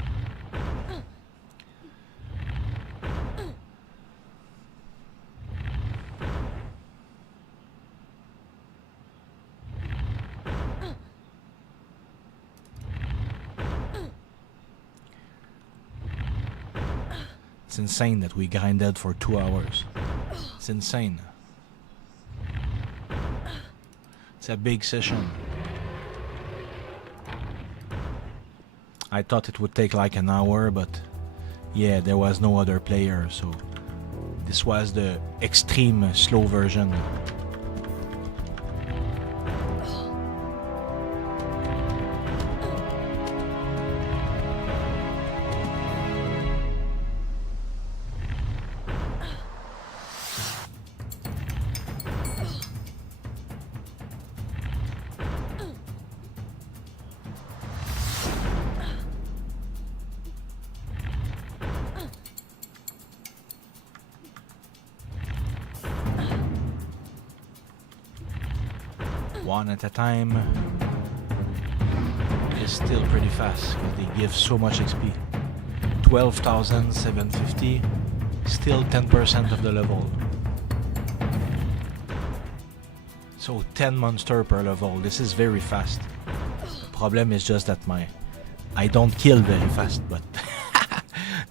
It's insane that we grinded for 2 hours. It's insane. It's a big session. I thought it would take like an hour, but yeah, there was no other player, so this was the extreme slow version. One at a time is still pretty fast because they give so much XP. 12,750, still 10% of the level. So 10 monster per level. This is very fast. The problem is just that I don't kill very fast, but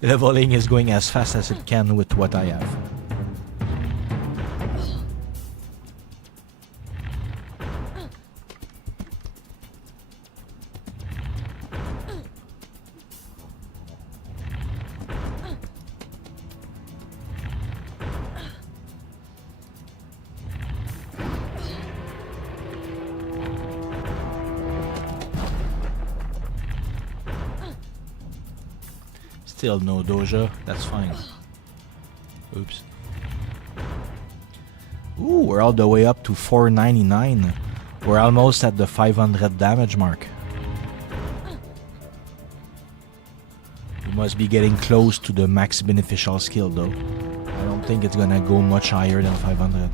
the leveling is going as fast as it can with what I have. Still no doja, that's fine. Oops. Ooh, we're all the way up to 499. We're almost at the 500 damage mark. We must be getting close to the max beneficial skill though. I don't think it's gonna go much higher than 500.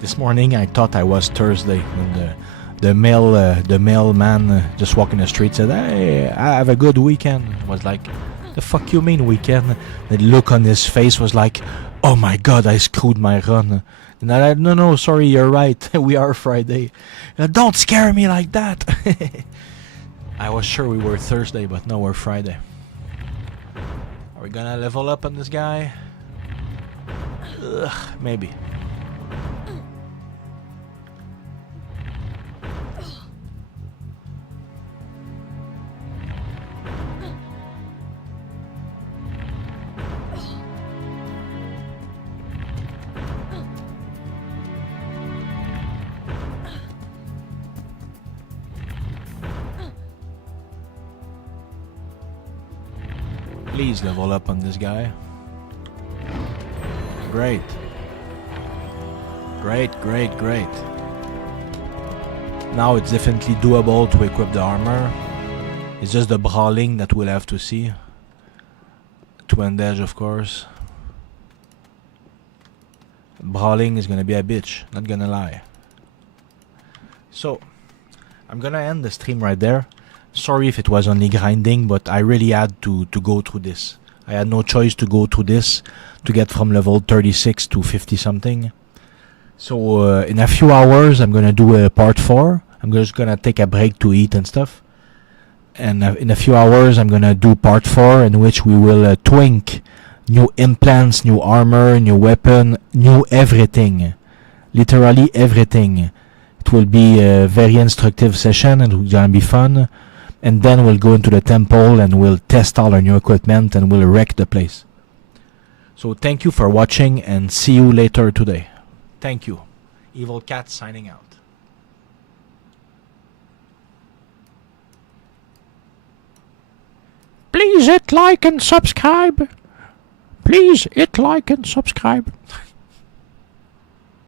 This morning I thought I was Thursday when the mailman just walking the street said, "Hey, I have a good weekend." I was like, "The fuck you mean weekend?" The look on his face was like, "Oh my god, I screwed my run." And I said, "No, sorry, you're right. We are Friday." "Don't scare me like that." I was sure we were Thursday, but no, we're Friday. Are we gonna level up on this guy? Ugh, maybe. Please level up on this guy. Great. Great, great, great. Now it's definitely doable to equip the armor. It's just the brawling that we'll have to see. Twin Edge, of course. Brawling is gonna be a bitch, not gonna lie. So, I'm gonna end the stream right there. Sorry if it was only grinding, but I really had to go through this. I had no choice to go through this to get from level 36 to 50 something. So in a few hours I'm gonna do a part 4. I'm just gonna take a break to eat and stuff. And in a few hours I'm gonna do part 4, in which we will twink new implants, new armor, new weapon, new everything. Literally everything. It will be a very instructive session and it's gonna be fun. And then we'll go into the temple and we'll test all our new equipment and we'll wreck the place. So thank you for watching and see you later today. Thank you. Evil Cat signing out. Please hit like and subscribe. Please hit like and subscribe.